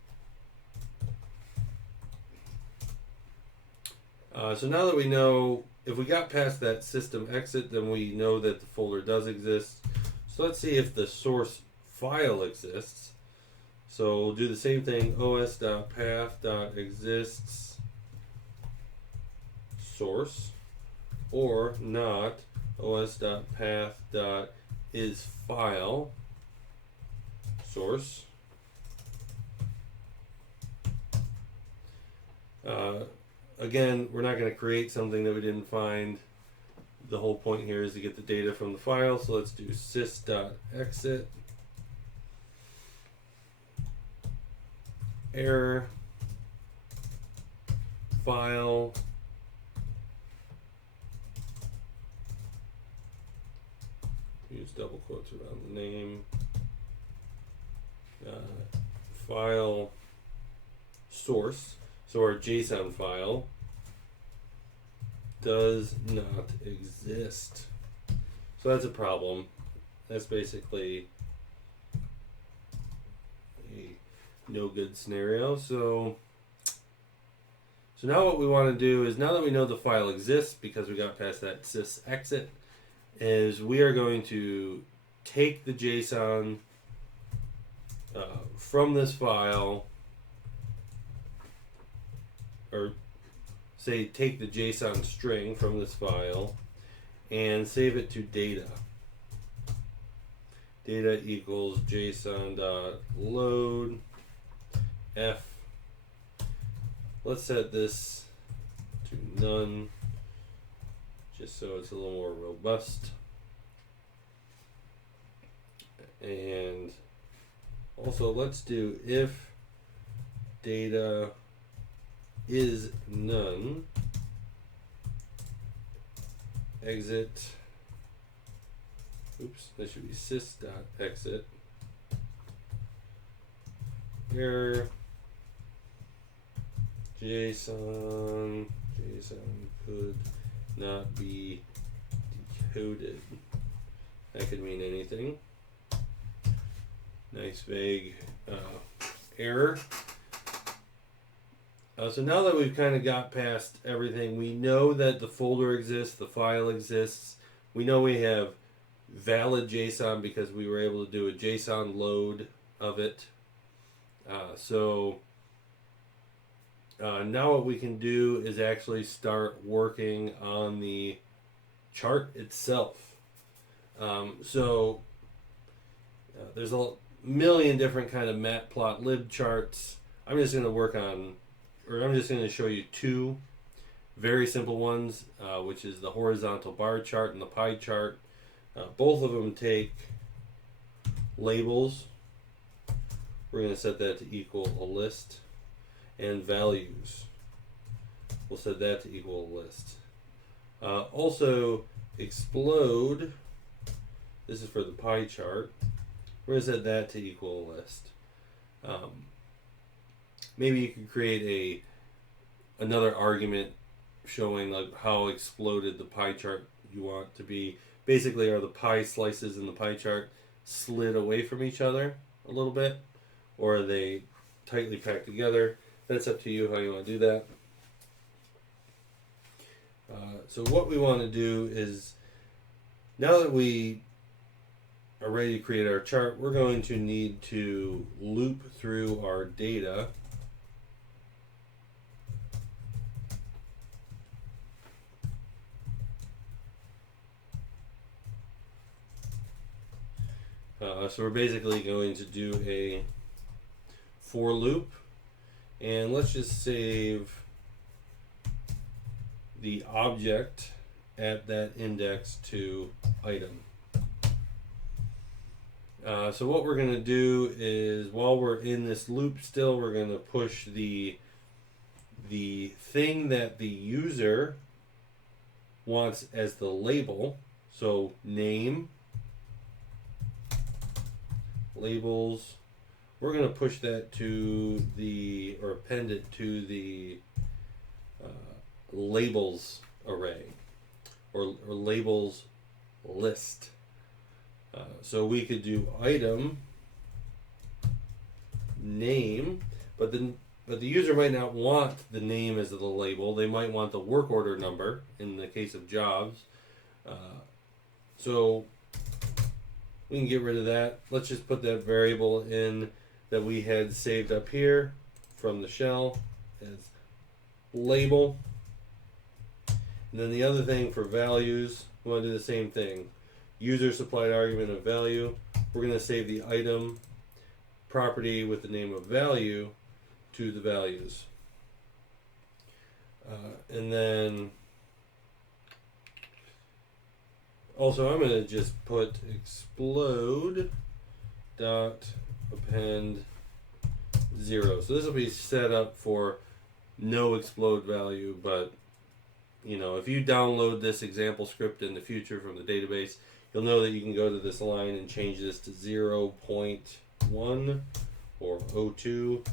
So now that we know, if we got past that system exit, then we know that the folder does exist. So let's see if the source file exists. So we'll do the same thing, os.path.exists source, or not os.path.isFile source. Again, we're not going to create something that we didn't find. The whole point here is to get the data from the file. So let's do sys.exit error file use double quotes around the name file source. So our JSON file does not exist. So that's a problem. That's basically a no good scenario. So now what we want to do is, now that we know the file exists because we got past that sys exit, is we are going to take the JSON from this file, or say take the JSON string from this file and save it to data. Data equals JSON.load f. Let's set this to none just so it's a little more robust. And also let's do if data is none, exit, oops, that should be sys.exit error JSON could not be decoded. That could mean anything. Nice vague error. So now that we've kind of got past everything, we know that the folder exists, the file exists. We know we have valid JSON because we were able to do a JSON load of it. Now what we can do is actually start working on the chart itself. There's a million different kind of matplotlib charts. I'm just going to show you two very simple ones, which is the horizontal bar chart and the pie chart. Both of them take labels. We're going to set that to equal a list, and values. We'll set that to equal a list. Also, explode. This is for the pie chart. We're going to set that to equal a list. Maybe you could create another argument showing like how exploded the pie chart you want to be. Basically, are the pie slices in the pie chart slid away from each other a little bit, or are they tightly packed together? That's up to you how you want to do that. So what we want to do is, now that we are ready to create our chart, we're going to need to loop through our data. So we're basically going to do a for loop, and let's just save the object at that index to item. So what we're going to do is, while we're in this loop still, we're going to push the thing that the user wants as the label. So name, labels, we're going to push that to the, or append it to the labels array, or labels list. So we could do item name, but the user might not want the name as the label. They might want the work order number in the case of jobs. So we can get rid of that. Let's just put that variable in that we had saved up here from the shell as label. And then the other thing for values, we want to do the same thing. User supplied argument of value. We're going to save the item property with the name of value to the values. And then also I'm going to just put explode dot append 0. So this will be set up for no explode value, but you know, if you download this example script in the future from the database, you'll know that you can go to this line and change this to 0.1 or 0.2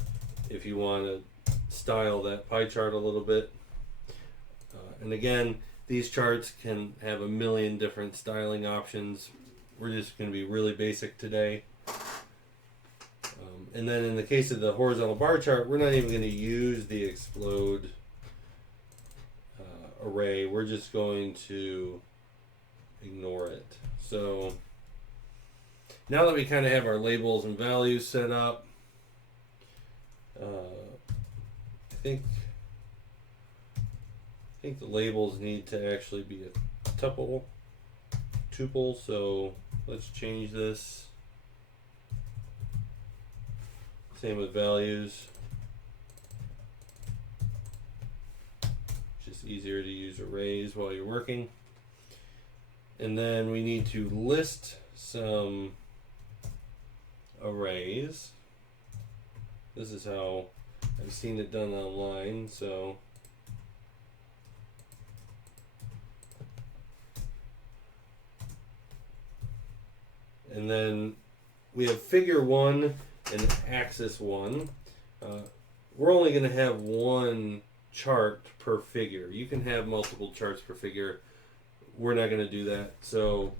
if you want to style that pie chart a little bit. And again, these charts can have a million different styling options. We're just going to be really basic today. And then in the case of the horizontal bar chart, we're not even going to use the explode array. We're just going to ignore it. So now that we kind of have our labels and values set up, I think the labels need to actually be a tuple. So let's change this. Same with values. Just easier to use arrays while you're working. And then we need to list some arrays. This is how I've seen it done online. So and then we have figure 1 and axis 1. We're only going to have one chart per figure. You can have multiple charts per figure. We're not going to do that. So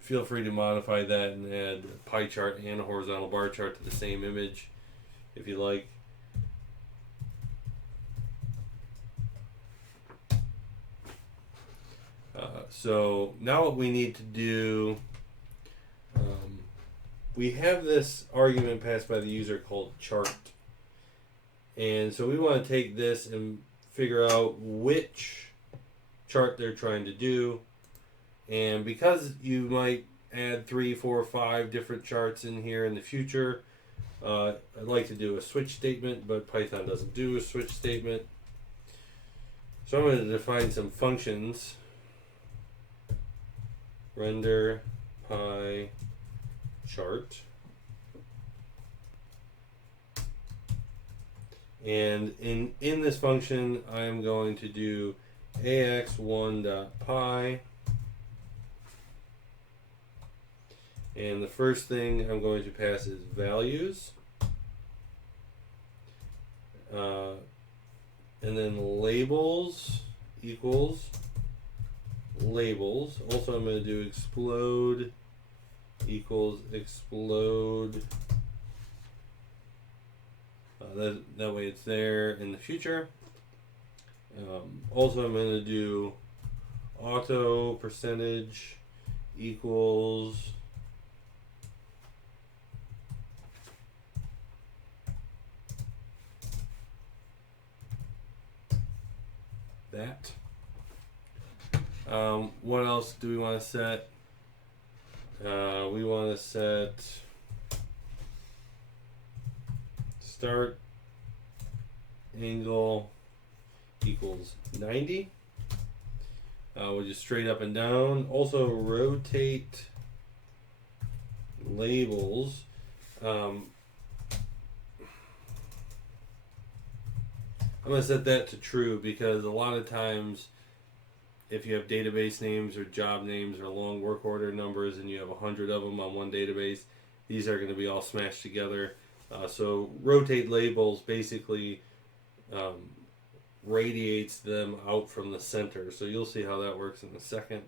feel free to modify that and add a pie chart and a horizontal bar chart to the same image if you like. So now what we need to do, we have this argument passed by the user called chart. And so we want to take this and figure out which chart they're trying to do. And because you might add 3, 4, 5 different charts in here in the future, I'd like to do a switch statement, but Python doesn't do a switch statement. So I'm going to define some functions. Render pie chart. And in this function, I'm going to do ax1.py. And the first thing I'm going to pass is values. And then labels equals labels. Also, I'm going to do explode equals explode. That way it's there in the future. Also, I'm going to do auto percentage equals that. What else do we want to set? We want to set start angle equals 90. We'll just straight up and down. Also rotate labels. I'm going to set that to true because a lot of times if you have database names or job names or long work order numbers and you have 100 of them on one database, these are going to be all smashed together. So rotate labels basically radiates them out from the center. So you'll see how that works in a second.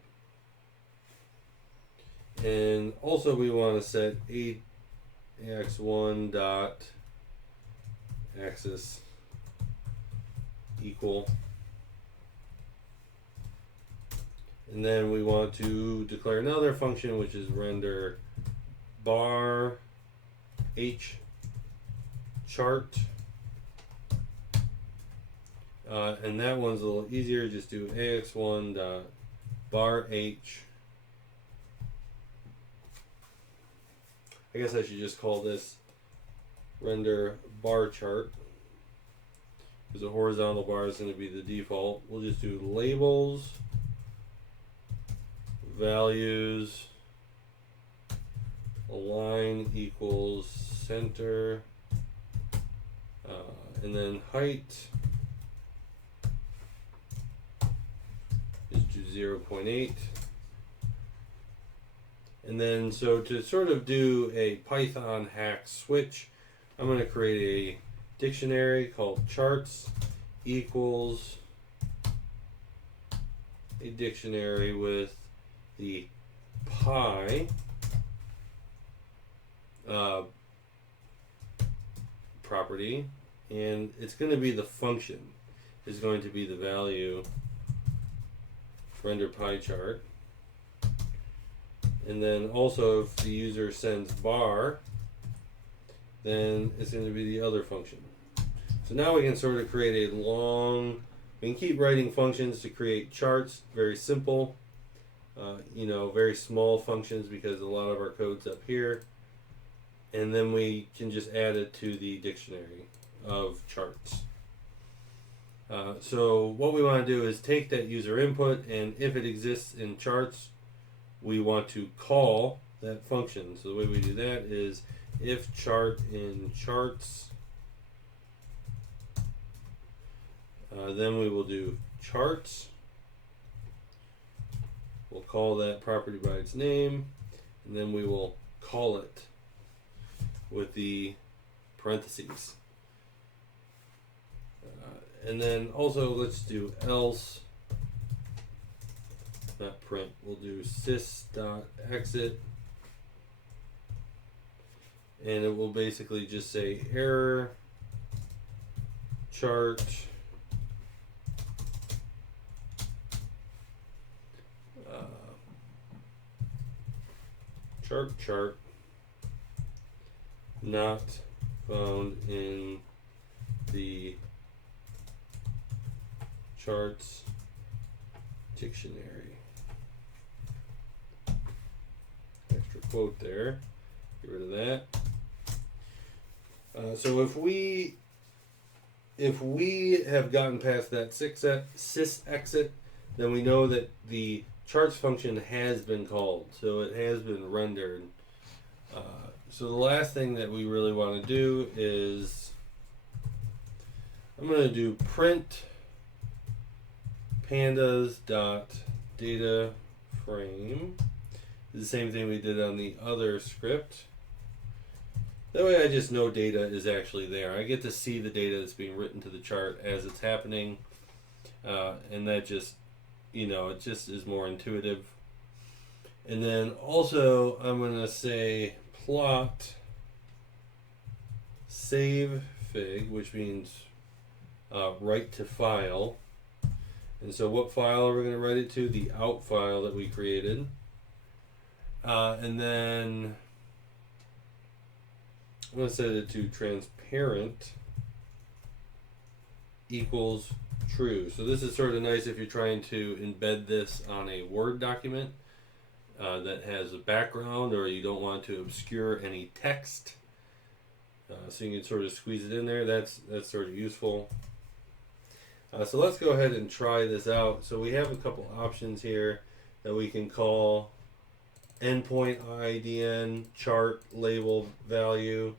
And also we want to set ax1 dot axis equal. And then we want to declare another function which is render bar h chart. And that one's a little easier. Just do ax1 dot bar h. I guess I should just call this render bar chart because the horizontal bar is going to be the default. We'll just do labels, values, align equals center, and then height is to 0.8. And then so to sort of do a Python hack switch, I'm going to create a dictionary called charts equals a dictionary with the pi property, and it's going to be the function is going to be the value render pie chart. And then also if the user sends bar, then it's going to be the other function. So now we can sort of create a long, we can keep writing functions to create charts, very simple, very small functions because a lot of our code's up here. And then we can just add it to the dictionary of charts. So what we want to do is take that user input, and if it exists in charts, we want to call that function. So the way we do that is if chart in charts, then we will do charts. We'll call that property by its name, and then we will call it with the parentheses. And then also let's do else, not print. We'll do sys.exit, and it will basically just say error chart chart not found in the charts dictionary. Extra quote there. Get rid of that. So if we have gotten past that sys exit, then we know that the charts function has been called, so it has been rendered. So the last thing that we really want to do is I'm going to do print pandas dot data frame. The same thing we did on the other script. That way I just know data is actually there. I get to see the data that's being written to the chart as it's happening, and that just, it just is more intuitive. And then also I'm going to say plot save fig, which means write to file. And so what file are we going to write it to? The out file that we created. And then I'm going to set it to transparent equals true. So this is sort of nice if you're trying to embed this on a Word document. that has a background, or you don't want to obscure any text. So you can sort of squeeze it in there. That's sort of useful. So let's go ahead and try this out. So we have a couple options here that we can call endpoint iidn, chart, label, value.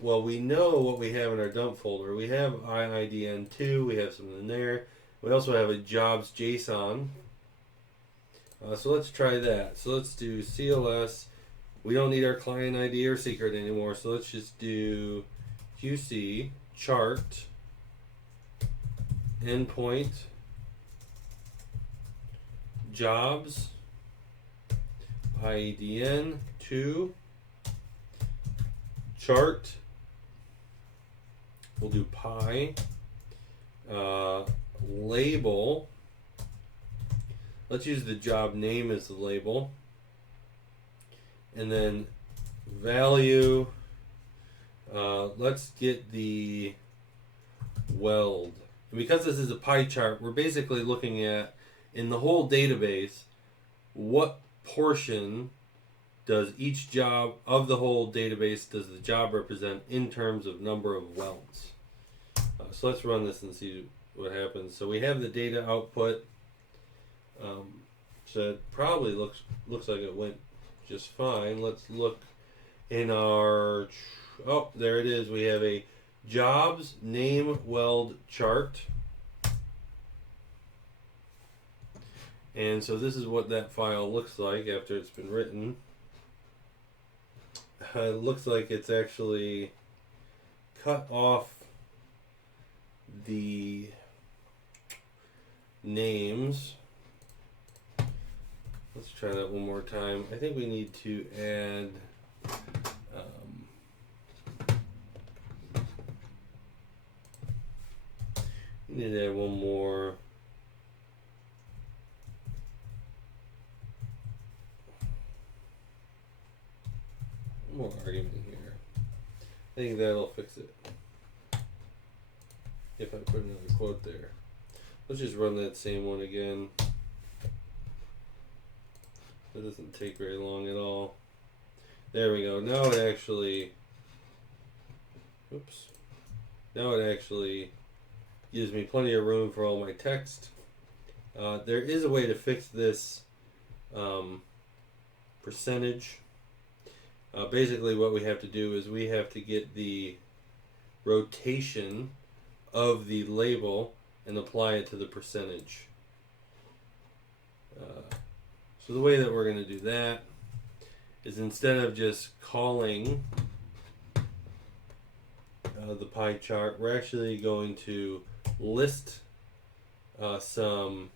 Well, we know what we have in our dump folder. We have iidn2, we have something there. We also have a jobs JSON. So let's try that. So let's do CLS. We don't need our client ID or secret anymore, so let's just do QC, chart, endpoint, jobs, iidn2, chart, we'll do pi, label, let's use the job name as the label, and then value, let's get the weld. And because this is a pie chart, we're basically looking at, in the whole database, what portion does each job of the whole database does the job represent in terms of number of welds. So let's run this and see what happens. So we have the data output. So it probably looks like it went just fine. Let's look in our, oh, there it is. We have a jobs name weld chart. And so this is what that file looks like after it's been written. It looks like it's actually cut off the names. Let's try that one more time. I think we need to add we need to add one more argument here. I think that'll fix it. If I put another quote there. Let's just run that same one again. That doesn't take very long at all. There we go. Now it actually, oops. Now it actually gives me plenty of room for all my text. There is a way to fix this percentage. Basically what we have to do is we have to get the rotation of the label and apply it to the percentage. So the way that we're going to do that is, instead of just calling the pie chart, we're actually going to list some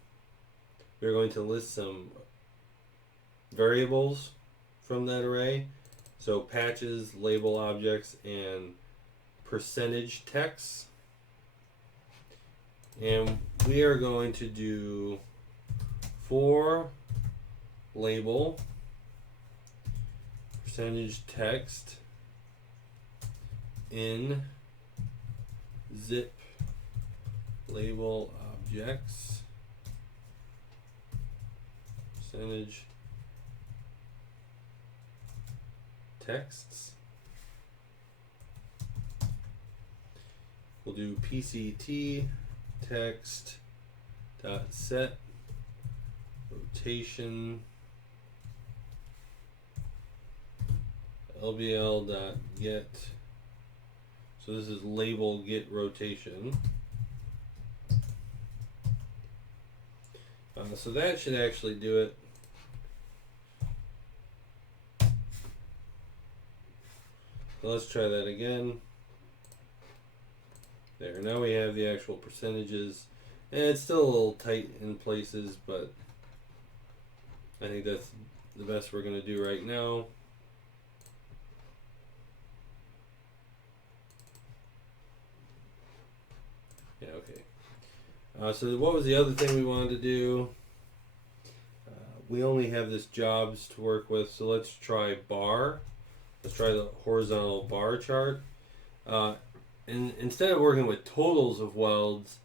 variables from that array. So patches, label objects, and percentage text. And we are going to do for label percentage text in zip label objects percentage texts. We'll do pct text dot set rotation lbl dot get. So this is label get rotation. So that should actually do it. So let's try that again. There, now we have the actual percentages, and it's still a little tight in places, but I think that's the best we're going to do right now. Yeah, okay. So what was the other thing we wanted to do? We only have this jobs to work with, so let's try bar. Let's try the horizontal bar chart. And instead of working with totals of welds,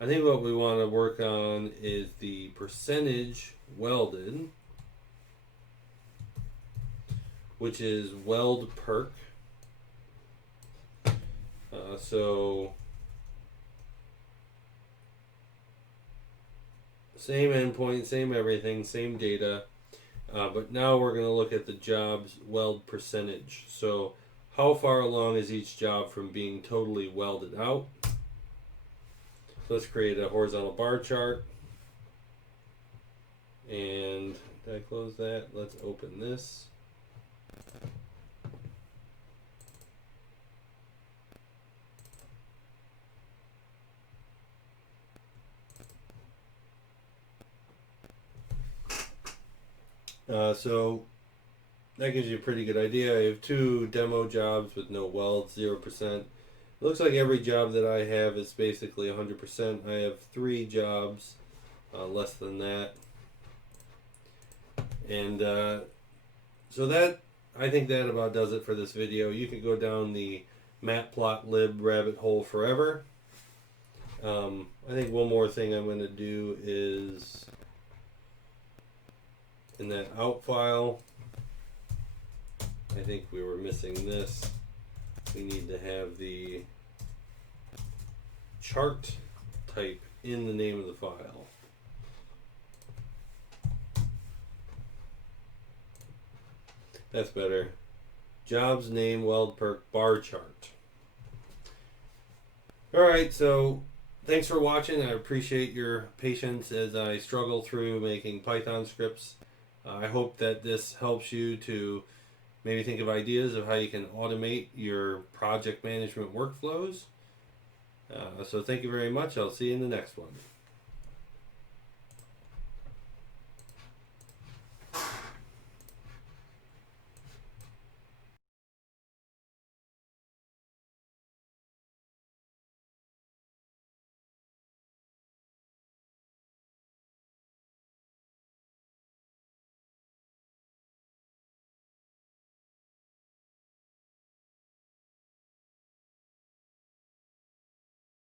I think what we want to work on is the percentage welded. which is weld perk. So same endpoint, same everything, same data, but now we're going to look at the job's weld percentage. So how far along is each job from being totally welded out? So let's create a horizontal bar chart. And did I close that? Let's open this. So that gives you a pretty good idea. I have 2 demo jobs with no welds, 0%. It looks like every job that I have is basically 100%. I have 3 jobs, less than that. And so that, I think that about does it for this video. You can go down the matplotlib rabbit hole forever. I think one more thing I'm going to do is in that out file, I think we were missing this. We need to have the chart type in the name of the file. That's better. Jobs name weld perk bar chart. Alright, so thanks for watching. I appreciate your patience as I struggle through making Python scripts. I hope that this helps you to maybe think of ideas of how you can automate your project management workflows. So thank you very much. I'll see you in the next one.